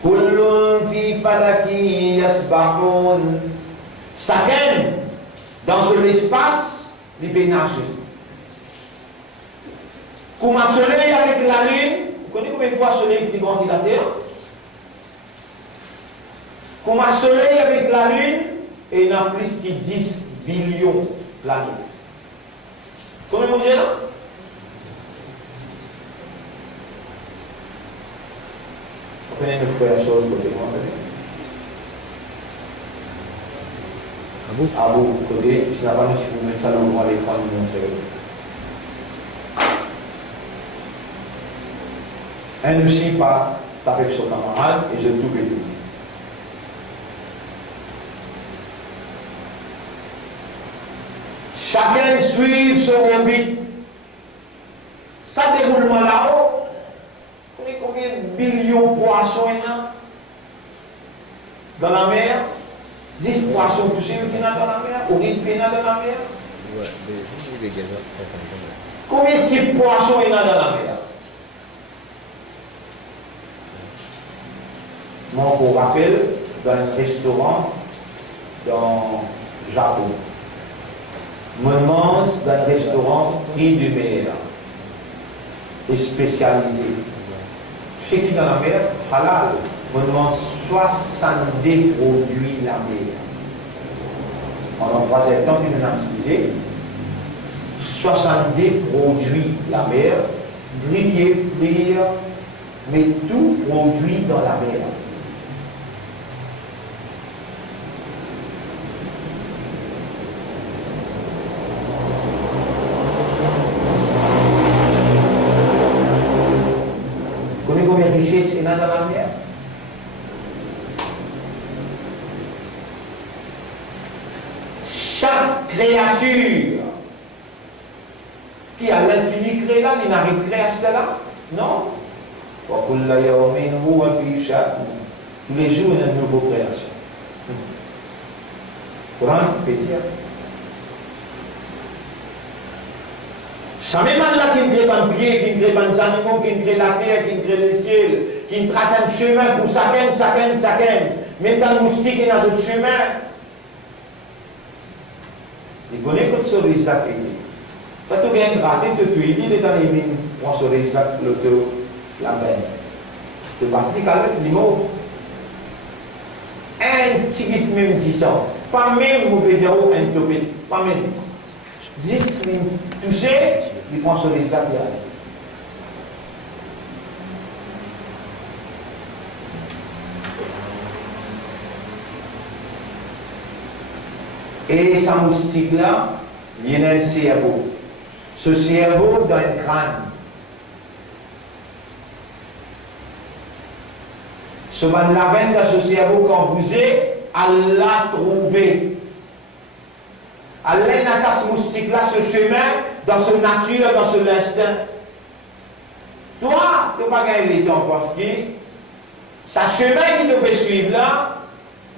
Kullun fi falaki yasbahun. Chacun dans l'espace, il peut nager. Comme un soleil avec la lune, vous connaissez combien de fois le soleil qui grandit la terre? Comme un soleil avec la lune, et il y en a plus que 10 billions de planètes. Combien vous dites là? Vous connaissez une fois la chose côté moi. À vous, côté, si n'a pas nous, si vous mettez ça dans l'écran, nous montrez. Un ne suit pas avec son camarade et je tout bénis. Chacun suit son orbite. Ça déroulement là-haut. Vous savez combien de billions de poissons il y a dans la mer? 10 poissons touchés qui sont dans la mer, ou 10 pénats dans la mer. Combien de types de poissons il y a dans la mer? Moi, pour rappel, dans un restaurant dans le Japon, je mange dans un restaurant prix de Meeah et spécialisé. Ce qui est dans la mer, halal, je mange 70 produits la mer. Pendant 3 ans, il m'a assisé 70 produits la mer, grillés, frire, mais tout produit dans la mer. Richesse est dans la mer. Chaque créature qui a l'infini créé là, il n'arrive créé à cela. Non. Tous les jours, il y a une nouvelle création. Courant, petit. Ça même là qui crée un pied, qui crée des animaux, qui crée la terre, qui crée le ciel, qui trace un chemin pour chacun. Même dans le moustique, il y a un autre chemin. Il connaît que ce résac est. Quand tu viens gratter, tu es il est dans les mines, prends ce résac, la peine. Tu vas appliquer avec les mots. Un petit même 10 ans. Pas même mauvais zéro, un topé. Pas même. Juste lui toucher, il prend sur les habits. Et ce moustique-là, il y a un cerveau. Ce cerveau dans un crâne. Ce man la veine dans ce cerveau quand vous êtes, elle l'a trouvé. Elle a ce moustique-là, ce chemin, dans son nature, dans son instinct. Toi, tu n'as pas gagné le temps parce que ce chemin qui devait suivre là,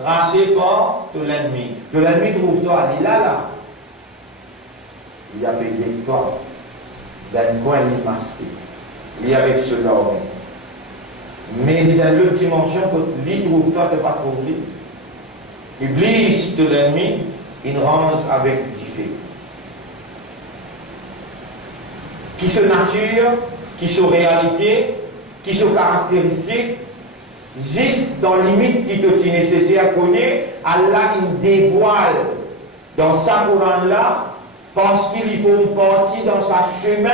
tracé par tout l'ennemi. Tout l'ennemi trouve toi, il est là. Il a payé toi. Dans le coin, il est masqué. Il est avec ce l'homme. Mais il est dans l'autre dimension, quand il trouve toi, tu n'as pas trouvé. Iblis de l'ennemi, il rance avec du fait. Qui se nature, qui se réalité, qui se caractéristique, juste dans la limite qui te nécessaire à connaître, Allah il dévoile dans sa Coran-là, parce qu'il faut une partie dans sa chemin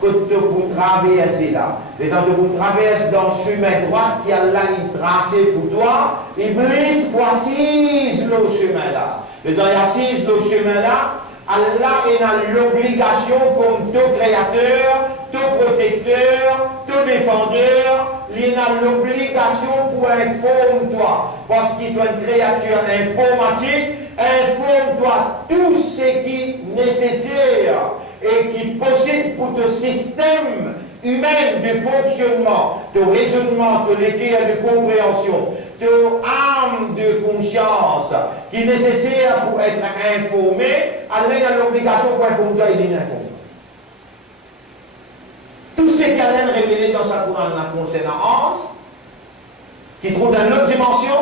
que tu peux traverser là. Et quand tu peux traverser dans le chemin droit qui Allah il tracé pour toi, Iblis pour assise le chemin là. Et dans l'assise le chemin là, Allah est dans l'obligation comme tout créateur, tout protecteur, tout défendeur, il est dans l'obligation pour informer toi. Parce qu'il est une créature informatique, informe-toi tout ce qui est nécessaire et qui possède pour ton système humain de fonctionnement, de raisonnement, de lecture, de compréhension, de âme de conscience qui est nécessaire pour être informé, Allah a l'obligation pour informer toi et l'informer. Tout ce qui a révélé dans sa Coran concernant Hans, qui trouve dans l'autre dimension,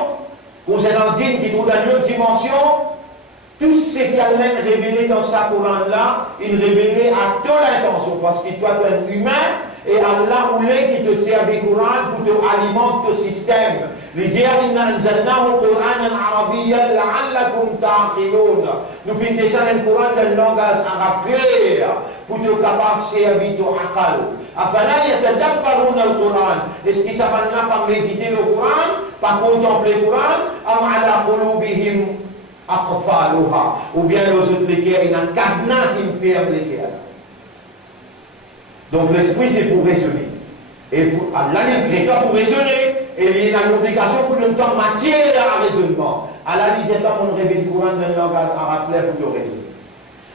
concernant Dine qui trouve dans l'autre dimension, tout ce qui a révélé dans sa Coran là, il révélé à toute l'intention, parce qu'il doit être humain, et Allah voulait qu'il te serve le Coran pour te alimenter ton système. Les dire, inna anzalnahu Qur'anan arabiyyan la'allakum ta'qilun. Nous finissons le Coran dans le langage arabe clair, pour te capable de servir ton aqal. Afala yatadabbaruna al-Quran. Est-ce qu'ils savent là par méditer le Coran, par contempler le Coran, am ala qulubihim aqfaluha, ou bien les autres lesquels il y a un cadenas qui me ferme lesquels. Donc l'esprit c'est pour raisonner. Et pour Allah il crée toi pour raisonner. Et il y a l'obligation pour nous donner matière à raisonnement. Allah disait tant on révèle le Coran dans le langage arabe clair pour te raisonner.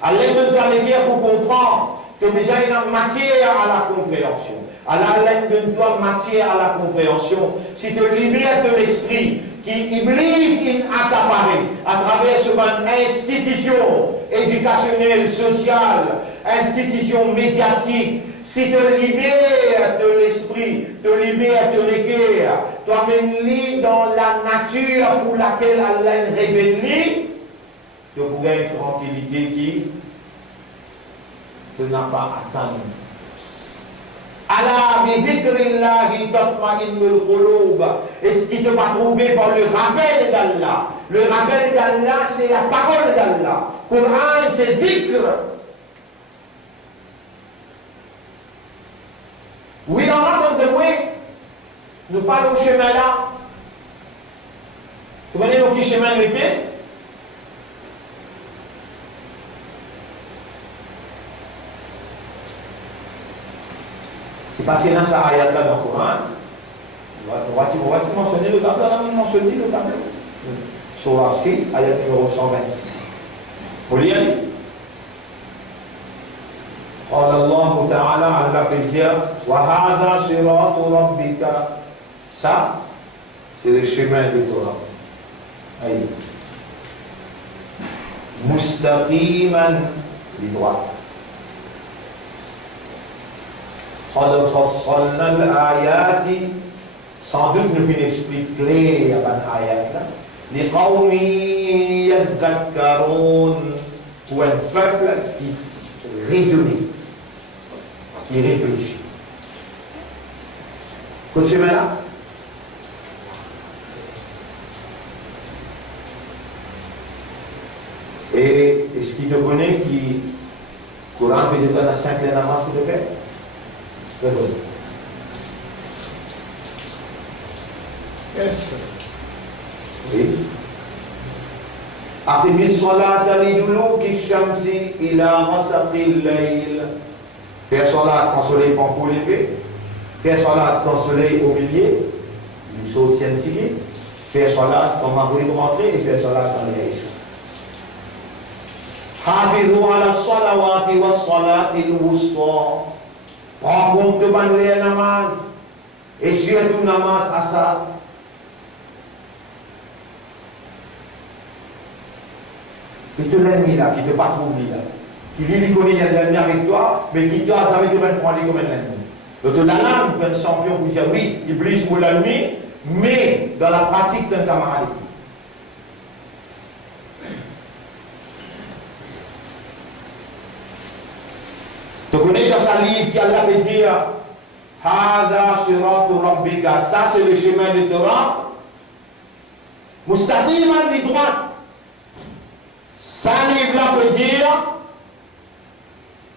Allah nous donne les guerres pour comprendre. Tu as déjà une matière à la compréhension. Allah donne toi matière à la compréhension. Si tu libères de l'esprit qui Iblis accaparé à travers ce ban institution éducationnelle, sociale, institution médiatique, si tu libères de l'esprit, tu libères de l'équerre, tu amènes dans la nature pour laquelle Allah révèle, tu pourrais une tranquillité qui tu n'as pas atteint. Allah bidhikrillahi tatma'innul qulub. Et ce qui te va trouver par le rappel d'Allah. Le rappel d'Allah, c'est la parole d'Allah. Coran, c'est dhikr. We are not on the way. Nous parlons au chemin là. Tu connais le petit chemin de l'été? C'est passé dans sa ayat là dans le Coran. On va mentionner le tableau, on va mentionner le tableau. Surah 6, ayat numéro 126. Vous lire? قال الله تعالى على plaisir وهذا صراط ربك. Ça, c'est le chemin de Torah. Aïe. Mustaqiman, droit. قد فصلنا الآيات. Sans doute nous finissons expliquer clair dans l'ayat là. لقوم يذكرون. Pour un peuple qui raisonne, qui réfléchit. Continuez là. Et ce qui te connaît qui Quran peut te donner 5 namaz pour te faire. C'est pas bon. Yes. Oui. أقم الصلاة لدلوك الشمس إلى غسق الليل. Faire salat quand le soleil prend pour lever. Faire salat quand le soleil au milieu. Il saute ici. Faire salat quand Maghrib rentre et faire salat quand il est. حافظوا على الصلوات والصلاة الوسطى. Prends compte de les namaz et surtout namaz asar. Et tout l'ennemi là, qui ne te pas trouver là, qui dit qu'il connaît l'ennemi avec toi, mais qui doit jamais te prendre comme un ennemi. Donc la langue d'un champion vous dit oui, Iblis pour l'ennemi, mais dans la pratique d'un camarade. Tu connais dans sa livre qui a la dire Hada siratu rabbika, ça c'est le chemin de Torah. Mustaqiman li droite. Ça livre là peut dire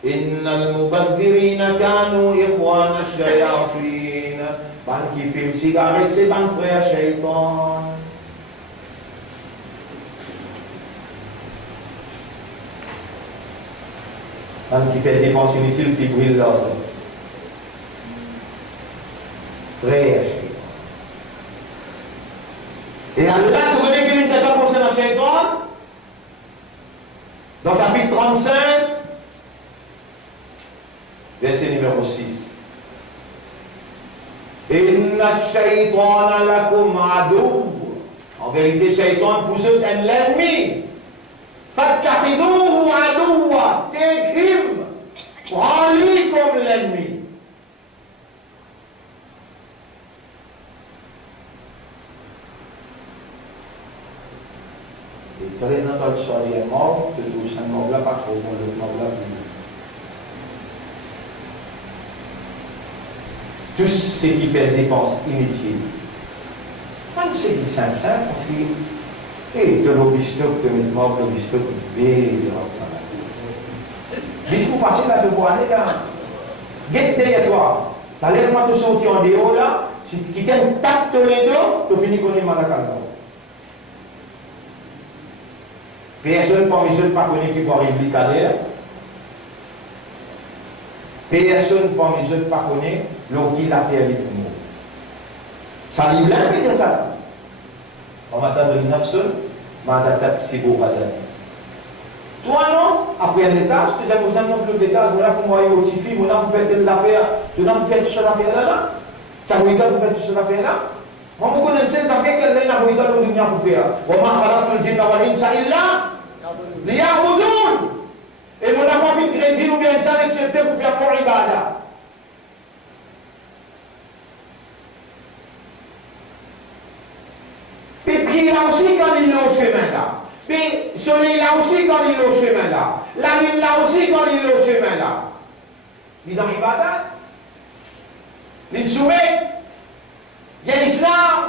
Innal mubadhirina kanu ikhwana shayatin. Ban qui fume cigarette, c'est ban frère shaitan. Ban qui fait dépenses inutiles qui brûle l'autre. Frère shaitan. Et Allah, tu connais qu'il ne pas concernant shaitan? Dans chapitre 35, verset numéro 6. Inna shaytana lakum adu. En vérité, shaytan vous êtes un ennemi. Fattakhidouhu aduwa. Take him. Prends-lui comme l'ennemi. Et très dans le choisir mort, de tout ça, mort là, pas trop, le mort là, tout ce qui fait dépense inutile. Même ce qui est simple, parce que, et de l'obistok, de mettre mort, de l'obistok, des autres, bis vous passez là, de voir, les gars, guette derrière toi, t'as l'air de te sortir en dehors là, si tu t'aimes tape les deux, tu finis qu'on est mal à calme. Personne parmi eux ne connaît qui va arriver à l'air. Personne parmi eux ne connaît l'homme qui l'a terre avec nous. Ça livre là, mais c'est ça. On m'attend de 9 seuls, mais c'est beau pas d'aller. Toi non, après un étage, tu dis, vous avez un peu d'étage, vous avez pour moi, il y a aussi filles, vous avez fait des affaires, vous avez fait toute cette affaire là. Ça vous dit que vous faites toute cette affaire là. Moi, je connais cette affaire qu'elle n'a pas eu dans le dunya pour faire. On m'a fait tout le jinna wal insa illa. Liya'budun. Et mon amour fait crédit ou bien ça accepté pour faire mon ibada. Et puis là aussi quand il est au chemin là. Puis soleil là aussi quand il est au chemin là. La lune là aussi quand il est au chemin là. Il est dans l'ibada. Il soumet. Il y a l'islam.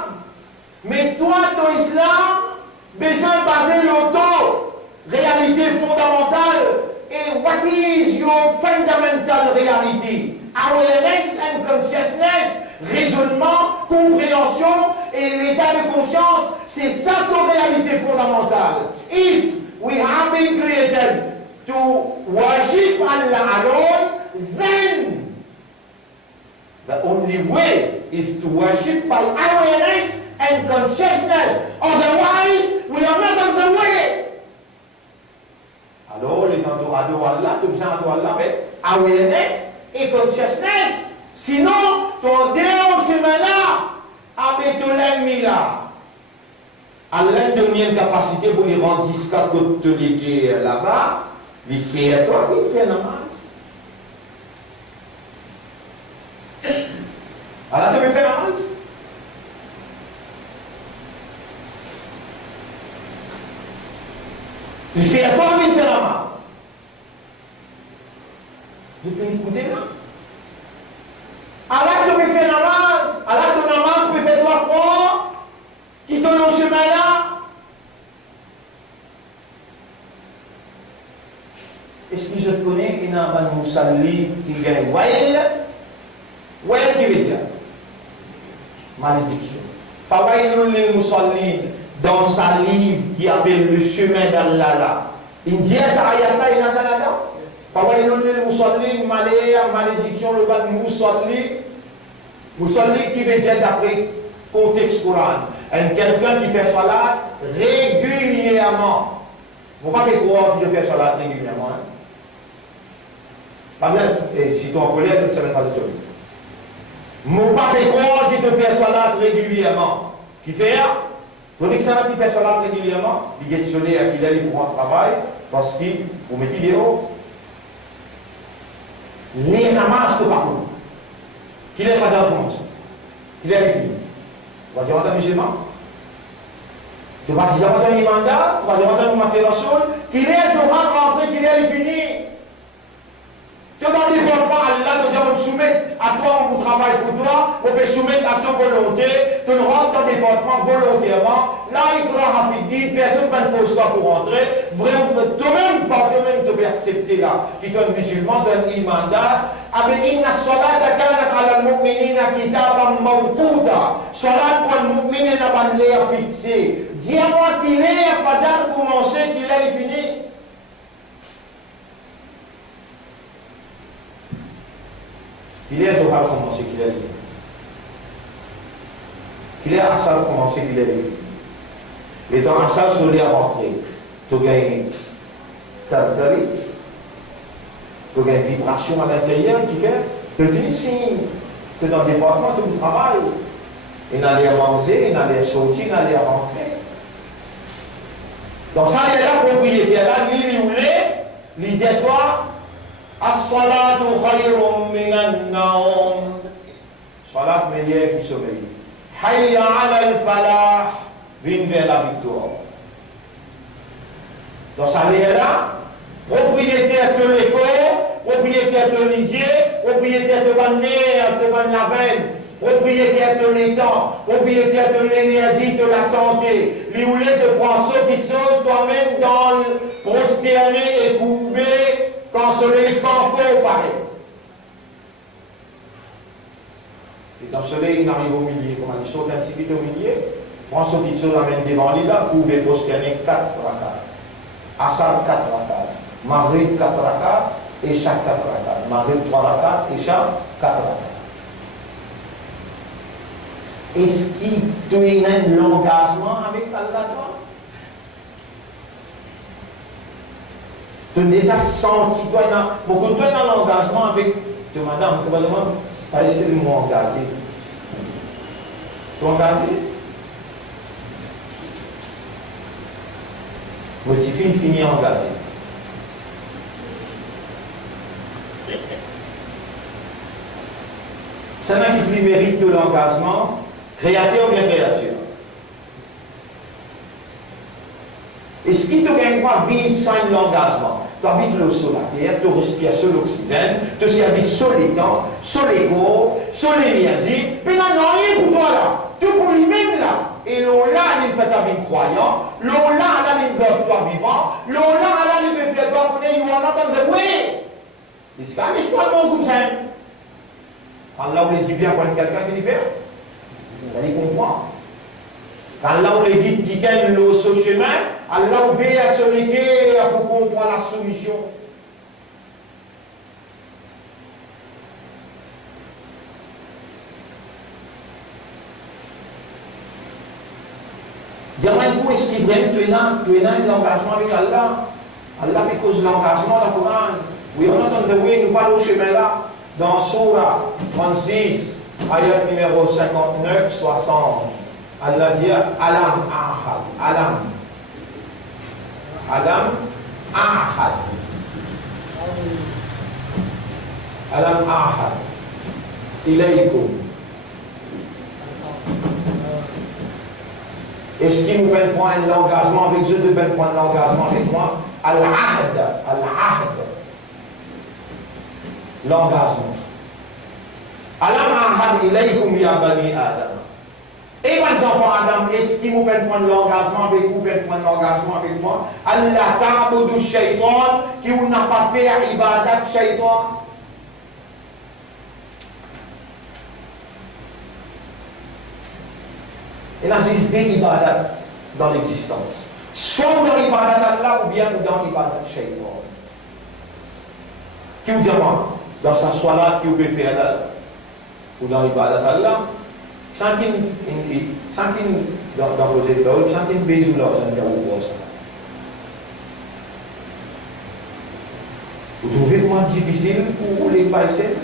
Mais toi, ton islam, besoin de baser l'auto-réalité fondamentale. Et what is your fundamental reality? Awareness and consciousness, raisonnement, compréhension et l'état de conscience, c'est ça ton réalité fondamentale. If we have been created to worship Allah alone, then the only way is to worship by awareness and consciousness. Otherwise, we are not on the way. Alors, les gens à Allah, tu besoin à Allah avec awareness et consciousness. Sinon, ton déo chemin là, avec ton ennemi là. Allah donne une capacité pour les rendre discrets que tu les là-bas. Il fait à toi, il fait namaz. Allah te fait namaz. Il fait à toi, il fait namaz. Tu peux écouter là. Allah te fait namaz. Allah te namaz peut faire toi croire qui donne au chemin là. Est-ce que je te connais il y a un musalli qui gagne Wail qui veut dire malédiction. Fawailul lil musallin dans sa livre qui appelle le chemin d'Allah. Il dit ça ayat-là il y a ça là-dedans. Fawailul lil musallin malédiction le ban musalli qui veut dire d'après contexte Coran. Quelqu'un qui fait salat régulièrement. Vous ne pouvez pas croire qu'il fait salat régulièrement. Pas bien, si tu es en colère, tu ne sais pas de toi. Mon papa croit qu'il te fait salat régulièrement. Qui fait? Vous dites que ça qui fait salat régulièrement, il est sonné à qu'il allait pour un travail, parce qu'il, vous mettez des hauts, les ramasse que par contre. Qu'il est fadal commence. Qu'il est fini. Tu vas dire, on a musulman. Tu vas dire, on a un mandat, tu vas dire, on a un matériel, qu'il est sur rentré, qu'il est fini. Tu ne dépends pas à Allah, tu dois soumettre à toi, on travaille pour toi, on peut soumettre à ta volonté, tu ne rentres dans le département volontairement, là il pourra raffider, personne ne peut faire pour rentrer, vraiment, toi-même, par toi-même, tu peux accepter là, qui donne musulman, donne un mandat, avec inna salata kanat ala al-mu'minina kitaban mawquta, salat pour le mu'minin n'a pas l'air fixé, dis-moi qu'il est, Fadjar commencé, qu'il est fini. Il est Zohar commencé qu'il est libre. Il est Assal commencé qu'il est libre. Et dans Assal, sur les rentrées, tu gagnes tartari, tu gagnes vibration à l'intérieur qui fait, tu dis signe que dans le département, tu travailles. Il n'allait manger, il n'allait sortir, il n'allait rentrer. Donc ça, il est là, propriétaire, là, lui, lisez-toi. As-salatu khayrun minan naum. Salat meilleur que sommeil. Hayya ala al-falah. Vigne vers la victoire. Donc ça est là. Propriétaire de l'école, propriétaire de l'Isier, propriétaire de la mer, de la veine, propriétaire de l'étang, propriétaire de l'énergie, de la santé. Lui voulait de prendre ce qui chose toi-même dans le prosterné et courbé. Quand ce soleil pas encore pareil. Et quand le soleil il arrive au milieu, comment il saute un petit peu au milieu, prend ce petit chose amène devant lui là, pour les prosterner 4 rakats. Assar 4 rakats, Maghrib 4 rakats, et chaque 4 rakats. Maghrib 3 rakats, et chaque 4 rakats. Est-ce qu'il te donne l'engagement avec Allah? Tu as déjà senti, beaucoup de toi dans l'engagement avec madame, tu vas demander, pas essayer de m'engager. Tu es engagé? Mais tu finis engagé. Ça n'a qui mérite de l'engagement, créateur ou bien créature. Est-ce qu'il te gagne pas vivre sans l'engagement? Tu habites le sol à terre, tu respires sur l'oxygène, tu services sur les dents, sur les corps, sur l'énergie, mais non, rien pour toi là. Tout pour lui-même là. Et l'on-là, il fait ta vie croyant, l'on-là, il fait toi vivant, l'on-là, il fait toi connaître, il va entendre oui. Il se calme, je parle mon comme ça. Allah, vous les dit bien quand quelqu'un qui le fait, vous allez comprendre. Quand là, on les guide qui gagne le chemin, Allah veille à se léguer pour comprendre la soumission. Dis-moi, est-ce qu'il vraiment tu es un engagement avec Allah? Allah, parce l'engagement dans le Coran. Oui, on entend de oui, nous parlons au chemin là, dans Surah 36, ayat numéro 59, 60. Allah dit Alam Ahad. Alam Ahad. Alam Ahad. Ilaykum. Est-ce qu'il nous peut prendre l'engagement avec eux, de prendre l'engagement avec moi? Al-Ahd. Al-Ahd. L'engagement. Alam Ahad Ilaykum ya Bani Adam. Et mes enfants Adam, est-ce qu'ils vous peuvent prendre l'engagement avec vous, peuvent prendre l'engagement avec moi? Allah ta'budu shaytan, qui vous n'a pas fait ibadat shaytan. Il existe des ibadats dans l'existence. Soit dans l'ibadat Allah ou bien dans l'ibadat shaytan. Qui vous dit moi? Dans sa salat qui vous peut faire là, ou dans l'ibadat Allah, chacun dans vos écoles, chacun béjoue là, vous trouvez comment difficile pour les passer?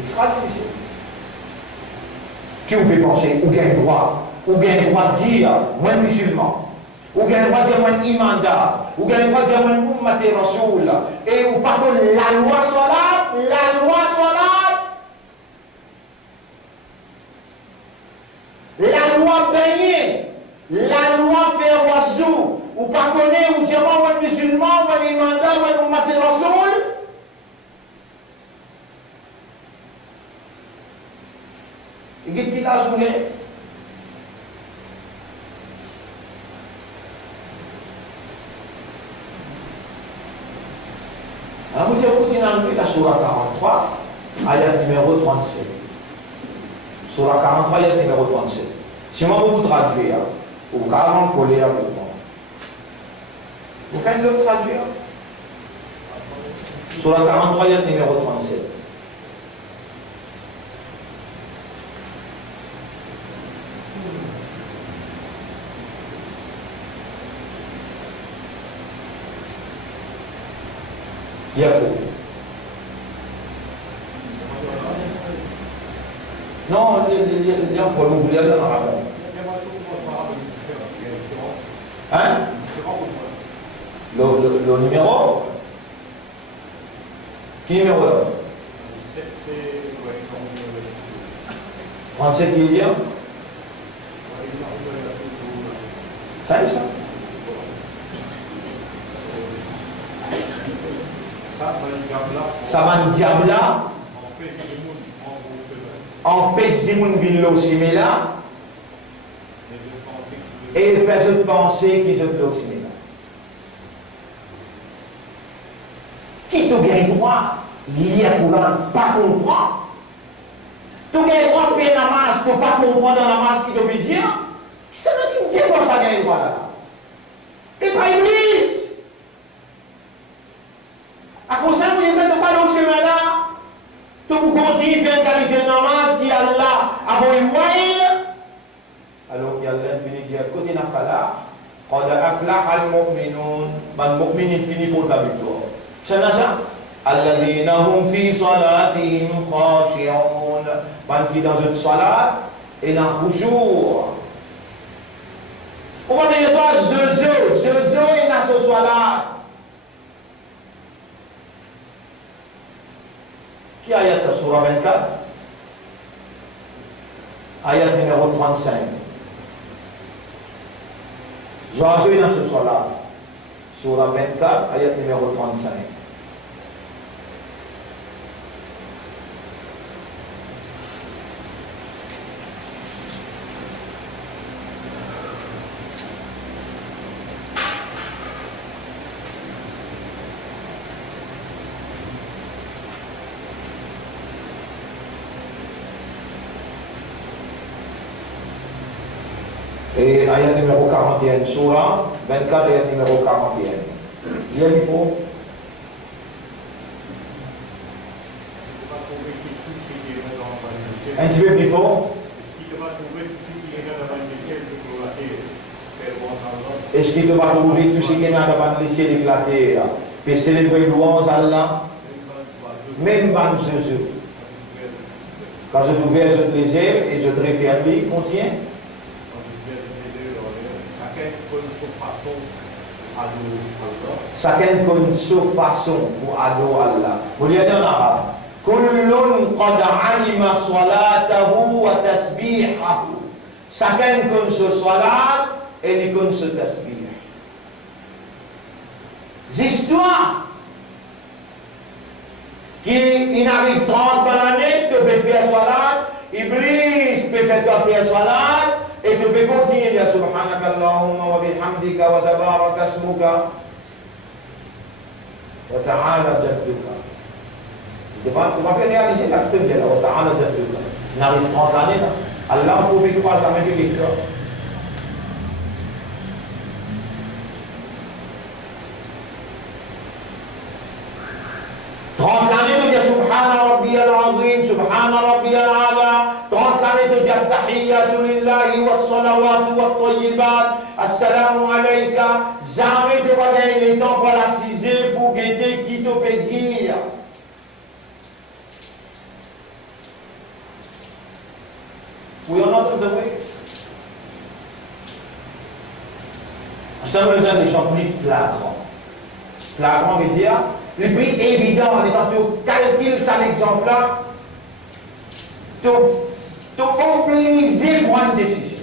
Extra difficile. Qui vous peut penser, ou gagne droit de dire, moi musulman, ou gagne droit de dire, moi imanda, ou gagne droit de dire, moi ummati rasoul, et ou pardon, la loi salat, la loi baigner, la loi faire wazou, ou pas connaître, ou dire, moi musulman, moi imanda, moi ummati rasoul. Et qu'est-ce qu'il a joué? Alors, vous avez la Surah 43, ayat numéro 37. Surah 43, ayat numéro 37. Si moi vous traduire, ou carrément coller avec moi. Vous faites le traduire? Surah 43, ayat numéro 37. Il y a faux. Non, il y a un problème, vous l'avez dans l'arabe. Hein? Le numéro? Qui numéro là? 37 qui est bien? Ça est ça? Saban diabla empêche des gens de l'ossimela et faire cette pensée qui sont l'ossimela. Qui te gagne droit, lire Coran, pas comprendre. Tu gagnes droit faire la masse, tu pas comprendre dans la masse qui te veut dire. Ça ne dit pas ça gagne droit là. Et pas Iblis. À cause de ça, vous ne pas le chemin là, vous continuez à faire une qualité de namaz qui Allah avant une waïl. Alors qu'il y a l'infini qui est à côté de la fala, quand il aflah al-mu'minun, man mu'minin finit pour la victoire. C'est ça? Alladhina hum fi salatihim khashi'un. Man qui dans une salat est dans khushu'. On va dire toi, Zozo est dans ce salat. Qui ayat ça, surah 24? Ayat numéro 35. Josué dans ce soir-là. Surah 24, ayat numéro 35. Et ayat numéro 41, surah 24, ayat numéro 41. Bien, il faut. Un petit peu plus fort. Est-ce qu'il te va trouver tout ce qui est dans le ciel éclaté pour célébrer louange à Allah? Même ban Jésus. Quand je t'ouvre, je te les aime et je te réfère lui, contient. Chacun connaît sa façon pour adorer Allah. Vous l'avez en arabe. Kullun qad alima salatahu wa tasbihahu. Chacun connaît sa salat et il connaît sa tasbih. L'histoire. qui arrive 30 par l'année, tu peux faire salat, Iblis peut faire salat, et tu peux continuer à dire Subhanaka Allahumma wa bihamdika wa tabaraka asmuka wa ta'ala jadduka. Tu vas faire réaliser la petite de wa ta'ala jadduka. Il arrive 30 années là. Allah pour que pas jamais du cœur. Trente années de dire Subhana Rabbiyal Azim, Subhana Rabbiyal Ala. 30 années de dire Tahiyyatu lillahi wa salawatu wa tayyibat. Assalamu alayka. Jamais de regarder les temps pour l'assiser pour guider qui te peut dire. Oui, on entend de oui. Ça me donne des exemples plus flagrants. Flagrant veut dire le plus évident, en étant tu calcules ça l'exemple-là, tu obligé de prendre une décision.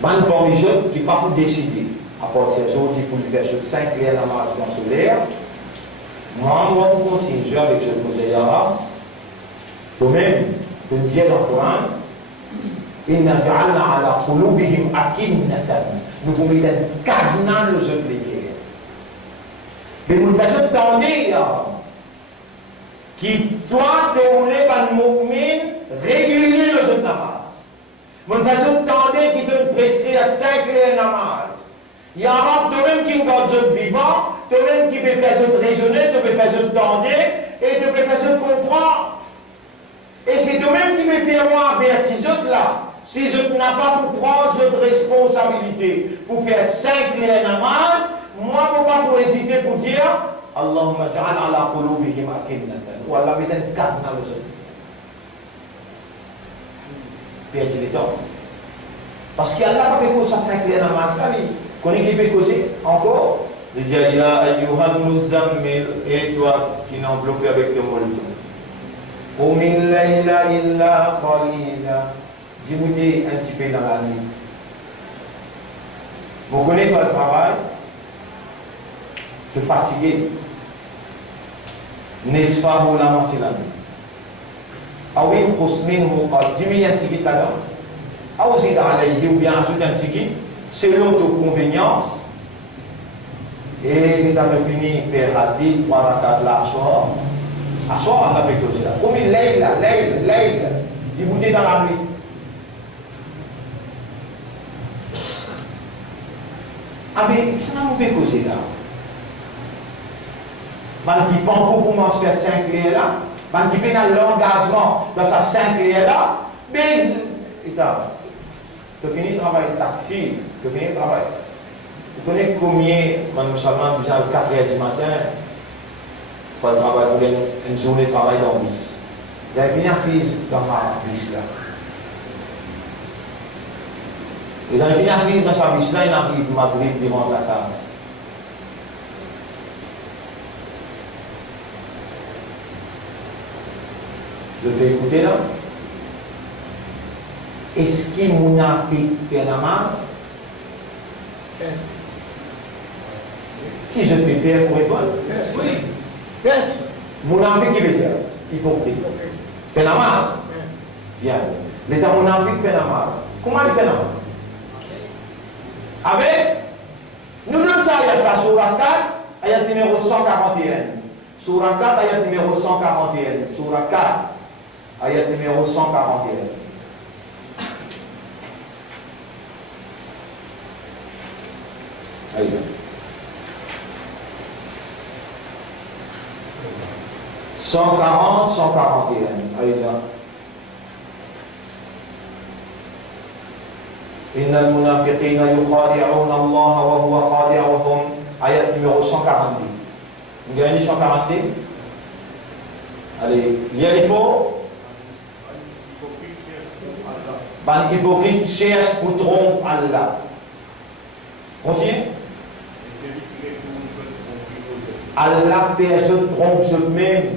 Ban parmi les autres qui ne pas pour décider, à part ces autres qui pour lui faire sur 5 clés dans la marche solaire, moi, on va continuer avec ce modèle-là. Toi-même, tu me disais dans le Coran, Inna ja'alna ala qulubihim akinnatan. Nous vous mettons un cadenas aux autres les mais nous faisons tendre qui doit tourner par le mouvement régulier aux autres namaz. Nous faisons tendre qui donne prescrire à 5 clés namaz. Il y a un toi-même qui nous garde vivant, toi-même qui peut faire raisonner, tu peux faire tendre et tu peux faire comprendre. Et c'est toi-même qui me fait moi avertir ces autres là. Si je n'ai pas pour prendre cette responsabilité pour faire 5 clés namaz, moi je ne peux pas pour hésiter pour dire Allahumma ja'al ala qulubihim akinnatan. Ou Allah met un cadenas aux autres. Bien c'est les temps. Parce qu'Allah va faire ça 5 clés namaz. Qu'on est qui peut causer encore. Il dit ya ayyuhan muzammil, et toi qui n'es enveloppé avec ton molleton. Qumil layla illa qalila. Dis-moi un petit peu dans la nuit. Vous connaissez pas le travail, tu es fatigué. N'est-ce pas pour la moitié de la nuit? Ah oui, dis-moi un petit peu là-dedans. Ah aussi dans la idée ou bien ajoute un petit peu. Selon tes conveniences, et l'état de finir faire hadith, pour la l'assoir. Assoir, on a fait causer là. Comme il layla, dis-moi dans la nuit. Ah mais ça n'a pas causer là. Man qui pense pour commencer à faire 5 clés là, man qui fait dans l'engagement dans sa 5 clés là, mais tu finis de travailler taxi, tu finis de travailler. Vous connaissez combien, nous sommes à 4h du matin, pour une journée de travail dans le bus. J'ai fini assise dans ma bus là. Et dans le fini assise dans sa bus là, il arrive à Madrid devant sa case. Je vais écouter là. Est-ce qu'il m'a fait la masse? Qui je peux faire pour répondre? Oui. Yes. Mounafik qui veut dire hypocrite. Fait la masse. Bien. L'état mounafik fait la masse. Comment il fait la masse? Avec nous donnons ça ayat la Surah 4, ayat numéro 141. Surah 4, ayat numéro 141. Surah 4, ayat numéro 141. Aïe. « 140, 141. Aïe. إن المنافقين يخادعون الله وهو خادعهم. Ayat numéro 142. Vous gagnez 142? Allez, lire il faut. Ben hypocrite cherche pour tromper Allah. Continue. Allah fait je trompe je même.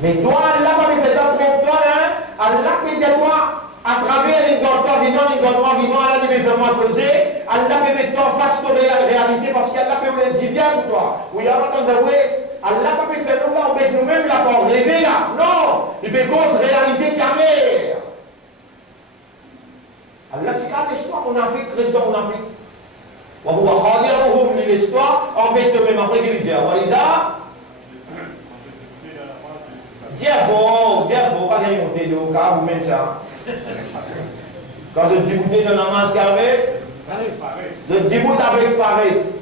Mais toi, Allah va me faire ça pour toi, hein? Allah peut dire toi, à travers les docteurs vivants, Allah peut me faire moi causer, Allah peut mettre toi face à la réalité parce qu'Allah peut me dire bien pour toi. Oui, alors, Allah peut faire nous, on met nous-mêmes là pour rêver là. Non, il peut cause réalité camère. Allah dit, ah, l'histoire, on a fait, président, on a fait. On va faire l'histoire, on met nous-mêmes après qu'il dit, Walida. Diabo, pas gagner monter de cas ou même ça. Quand je dis goûter de namaz qu'avec, je dis goûter avec paresse.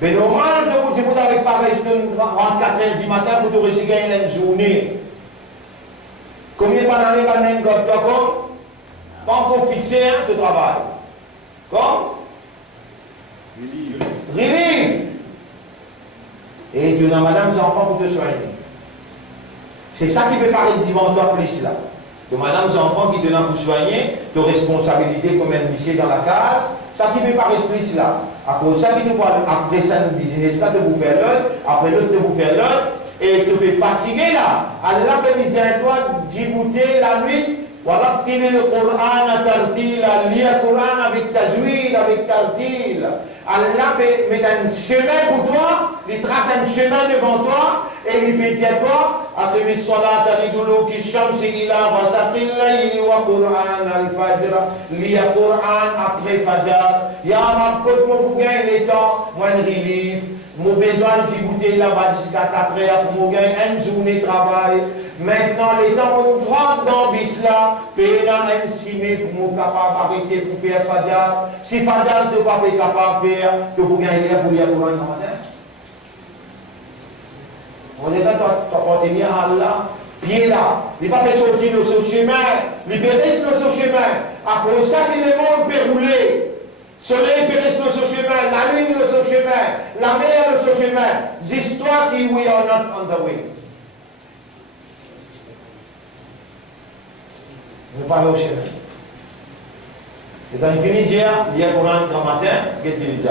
Mais normal de vous dire avec paresse, de rentrer 4h du matin pour te réussir une journée. Combien d'années va nous comme pas encore fixé de travail. Comme relief. Et tu as madame, ses enfants pour te soigner. C'est ça qui peut parler devant toi plus là. Que madame, ses enfants qui te donnent pour soigner, de responsabilité comme un lycée dans la case, ça qui peut parler plus là. À cause ça, qui nous parle après ça, le business là, de vous faire l'autre, après l'autre de vous faire l'autre, et tu peux fatiguer là. Allah peut me dire toi, d'ybouter la nuit, voilà, qu'il est le Coran à tartil, lire le Coran avec tajwid, avec tartil. Allah peut mettre un chemin pour toi, il trace un chemin devant toi, et il peut dire toi, Atemi salat aliduluki shamsi ila wasaqil layli wa Qur'an al-fajr, lire le Coran après Fajr. Ya Rab, quand vous gagnez les temps, moi un relief, mon besoin de goûter là-bas jusqu'à 4h pour me gagner une journée de travail. Maintenant, les temps on rentre dans Bisla, payer dans un cimé pour me capable d'arrêter pour faire Fajr. Si Fajr ne pas capable de faire, que vous gagnez pour lire le Coran le matin. On est là, tu appartiens à Allah. Pied là, il ne peut pas sortir de ce chemin, il peut rester de ce chemin. À cause de ça, que le monde peut rouler. Soleil peut rester de ce chemin, la lune de ce chemin, la mer de ce chemin. L'histoire qui we are not on the way. On parle au chemin. Et dans le Tunisien, il y a le Coran le matin, qu'est-ce qu'il dit?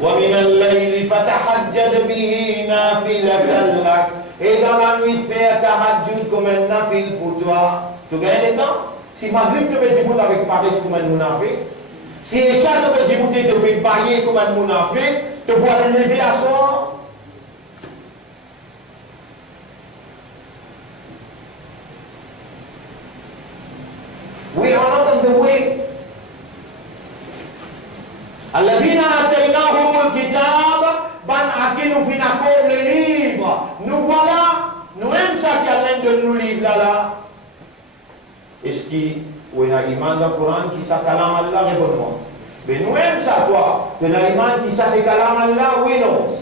وَمِنَ اللَّيْلِ فَتَحَجَّدْ بِهِ نَافِلَةً لَكَ. Et dans la nuit, faire tahajjud comme un nafil pour toi. Tu gagnes le temps? Si Maghrib te fait du bout avec paresse comme un munafik, si Isha te fait du bout et te fait bailler comme un munafik, tu dois te lever à soi. We are not on the way. الذين آتيناهم الكتاب ban akinu finakom le livre. Nous voilà, nous aimons ça qu'il y a l'un de nous livre là. Est-ce qu'il y a un iman dans le Coran qui ça kalam Allah? Réponds-moi. Mais nous aimons ça, toi. Tu as un iman qui ça c'est kalam Allah? Oui, non.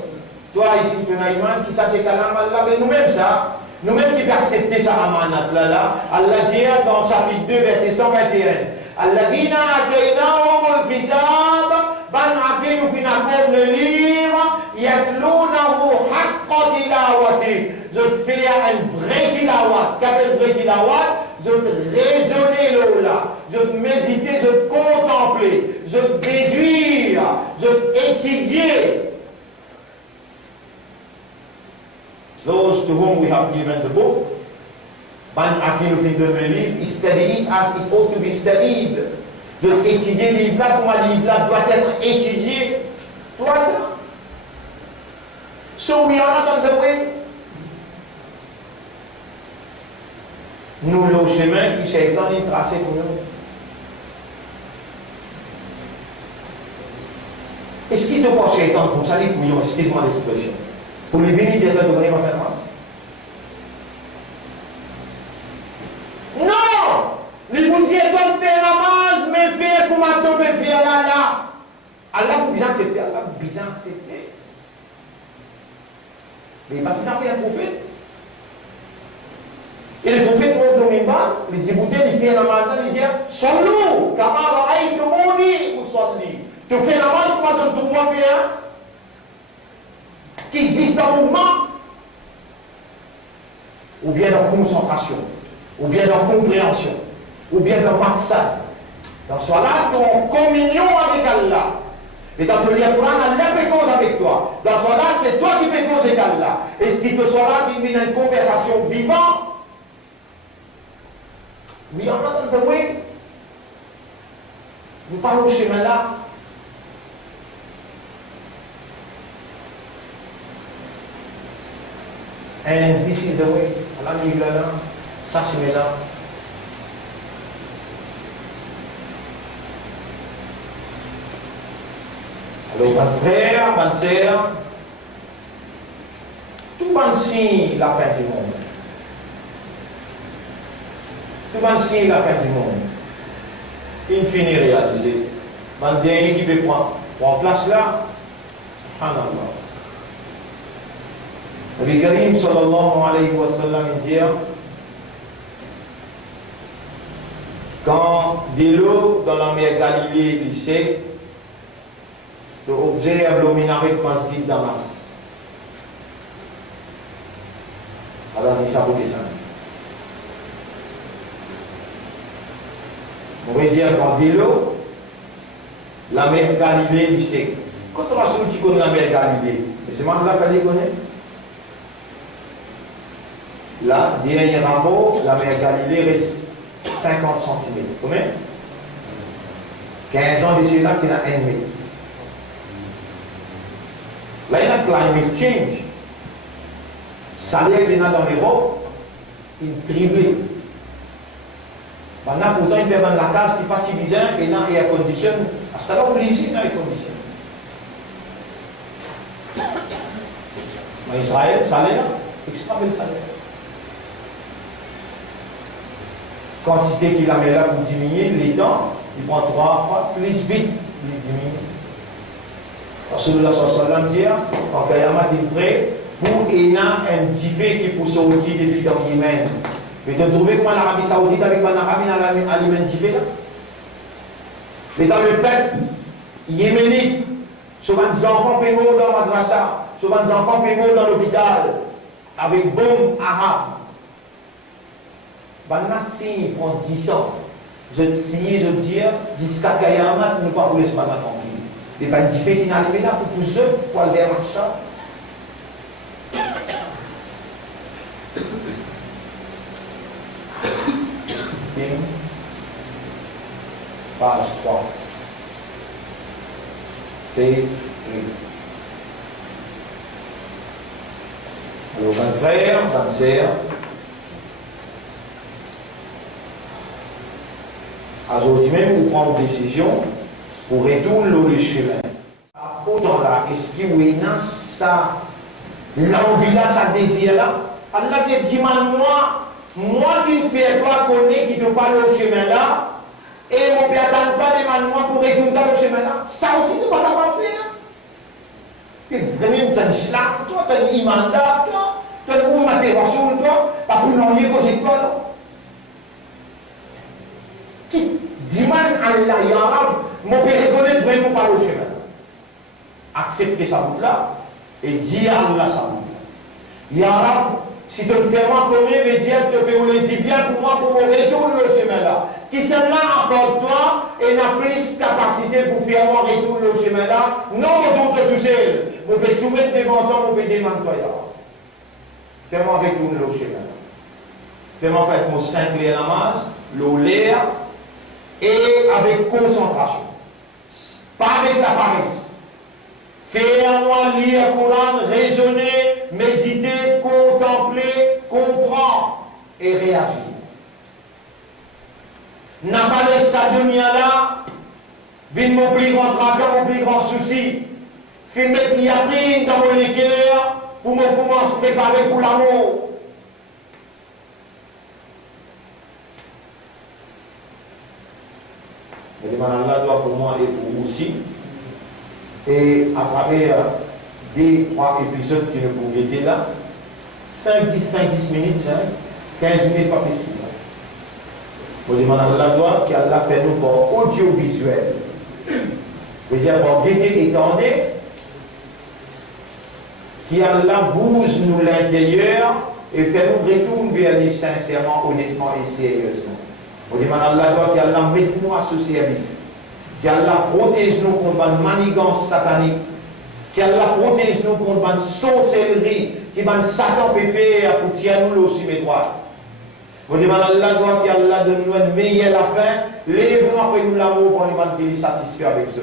Toi ici, tu as un iman qui ça c'est kalam Allah? Mais nous aimons ça. Nous-mêmes qui peut accepter ça amanat là. Allah dit dans chapitre 2, verset 121. الذين آتيناهم الكتاب ban akinu finakom le livre yatlûnahu haqqa tilawati. Je te fais un vrai tilawat. Qu'appelle vrai tilawat? Je te raisonner là. Je te méditer, je te contempler, je te déduire, je te étudier. Those to whom we have given the book, ban akinu finakom le livre, study it as it ought to be studied. De étudier le livre là, comment le livre là doit être étudié. Toi ça. So we are not on the way. Nous le chemin qui Shaitan est tracé pour nous. Est-ce qu'il te voit Shaitan comme ça, les couillons, excuse-moi l'expression, pour les bénédicteurs de venir en faire masse? Les boudiers doivent faire namaz, mais faire comme on peut faire là. Allah vous bien accepter, Allah vous bien accepter. Mais maintenant, il y a un prophète. Et le prophète, pour le minbar, les boudiers, ils font namaz, ils disent Sallu, kama ra'aytumuni usalli. Tu fais namaz, comment tu dois faire? Qui existe en mouvement, ou bien en concentration, ou bien en compréhension, ou bien dans Maksad. Dans ce là, tu es en communion avec Allah. Et quand tu lis le Coran, Allah fait cause avec toi. Dans ce là, c'est toi qui fais cause avec Allah. Et ce qui te sera qui met une conversation vivante. We are not on the way. Nous parlons au chemin là. And this is the way. Allah dit là, ça c'est là. Alors, mon frère, ma sœur, tout le monde signe la fin du monde. Tout le monde signe la fin du monde. Il finit réalisé. Mon dernier qui peut prendre place là, subhanallah. Le Karim sallallahu alayhi wa sallam dit quand de l'eau dans la mer Galilée glissait, tu observes le minaret de Masjid Damas. Alors, il s'est apporté ça. On va dire quand de l'eau, la mer Galilée glissait. Quand on va sur tu connais la mer Galilée, et c'est maintenant qu'il fallait connaître. Là, dernier rapport, la mer Galilée reste 50 cm. Combien 15 ans de là, c'est la 1 mètre. Là, il y a climate change. Salaire il y a dans l'Europe, il triplé. Maintenant, pourtant, il fait vendre la case qui n'est pas suffisante et dans air condition. À ce là, on obligé dans air condition. Mais Israël, salaire, extra bel salaire. Quantité qu'il a mis là pour diminuer, les dents, il prend 3 fois plus vite, il diminue. Rasulullah sallallahu alayhi wa sallam dit, quand Kayama est prêt, pour il y a un diffé qui pousse aussi depuis dans le Yémen. Mais tu trouves comment l'Arabie Saoudite avec l'Arabie a l'Yémen diffé là? Mais dans le peuple yéménite, souvent des enfants pémaux dans la madrasa, souvent des enfants pémaux dans l'hôpital, avec bombes arabes. Maintenant, si on prend 10 ans, je te signe, je te dis, jusqu'à Kayama, nous ne pouvons pas laisser maintenant tranquille. Il n'y a pas de diffé qui n'arrive là pour pousser, pour aller vers ça. Page 3. Phase 3. Alors, mon frère, ma sœur, aujourd'hui même, vous prenez une décision pour retourner le chemin. Autant là, est-ce que vous avez ça, l'envie là, ça désir là? Allah dit, moi qui ne fais pas connaître, qui ne parle au chemin là, et mon père n'attend pas demande-moi pour retourner dans le chemin là, ça aussi tu ne vas pas faire. Et vraiment, tu as un islam, toi, tu as un imanda, toi, tu as une motivation, toi, pas pour n'en rien causer toi, non? Qui demande à Allah, il y a un arabe, mon père reconnaît vraiment par le chemin. Accepter sa route là, et dire à Allah sa route là. Il y a un arabe, si tu le fais moi connaître, mais dis bien pour moi, pour me retourner le chemin là. Qui celle-là encore toi et n'a plus capacité pour faire moi retourner le chemin là. Non, mon doute tout seul. Vous pouvez soumettre devant toi, vous pouvez demander toi. Fais-moi retourner le chemin là. Fais-moi faire mon 5 les namaz, l'eau l'air, et avec concentration. Pas avec la paresse. Fais-moi lire le Coran, raisonner, méditer, contempler, comprendre et réagir. N'a pas laissé sa dunya là, bin mon plus grand tracas, mon plus grand souci. Fais mes piatrines dans mon cœur pour me commencer à préparer pour l'amour. Je demande à Allah doit pour moi et pour vous aussi. Et à travers des 3 épisodes qui ne pouvaient être là, 5-10 minutes, 15 minutes, pas plus que ça. Je demande à Allah doit qu'Allah fait nous pour audiovisuel. C'est-à-dire pour guetter étendue, qu'Allah bouge nous l'intérieur et fait nous retourner vers lui sincèrement, honnêtement et sérieusement. Je demande à Allah doit qu'Allah mette nous à ce service. qu'Allah protège nous contre une manigance satanique, qu'Allah protège nous contre une sorcellerie, qui va Satan peut faire pour tirer nous aussi mes droits. Vous demandez à Allah, qu'Allah donne nous une meilleure la fin, lève-nous après nous l'amour pour nous satisfaire avec ce.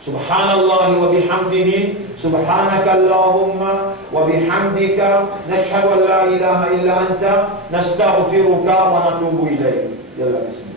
Subhanallah wa bihamdihi, subhanaka Allahumma wa bihamdika, nashhadu an la ilaha illa anta, nastaghfiruka wa natubu ilayk. Yalla bismillah.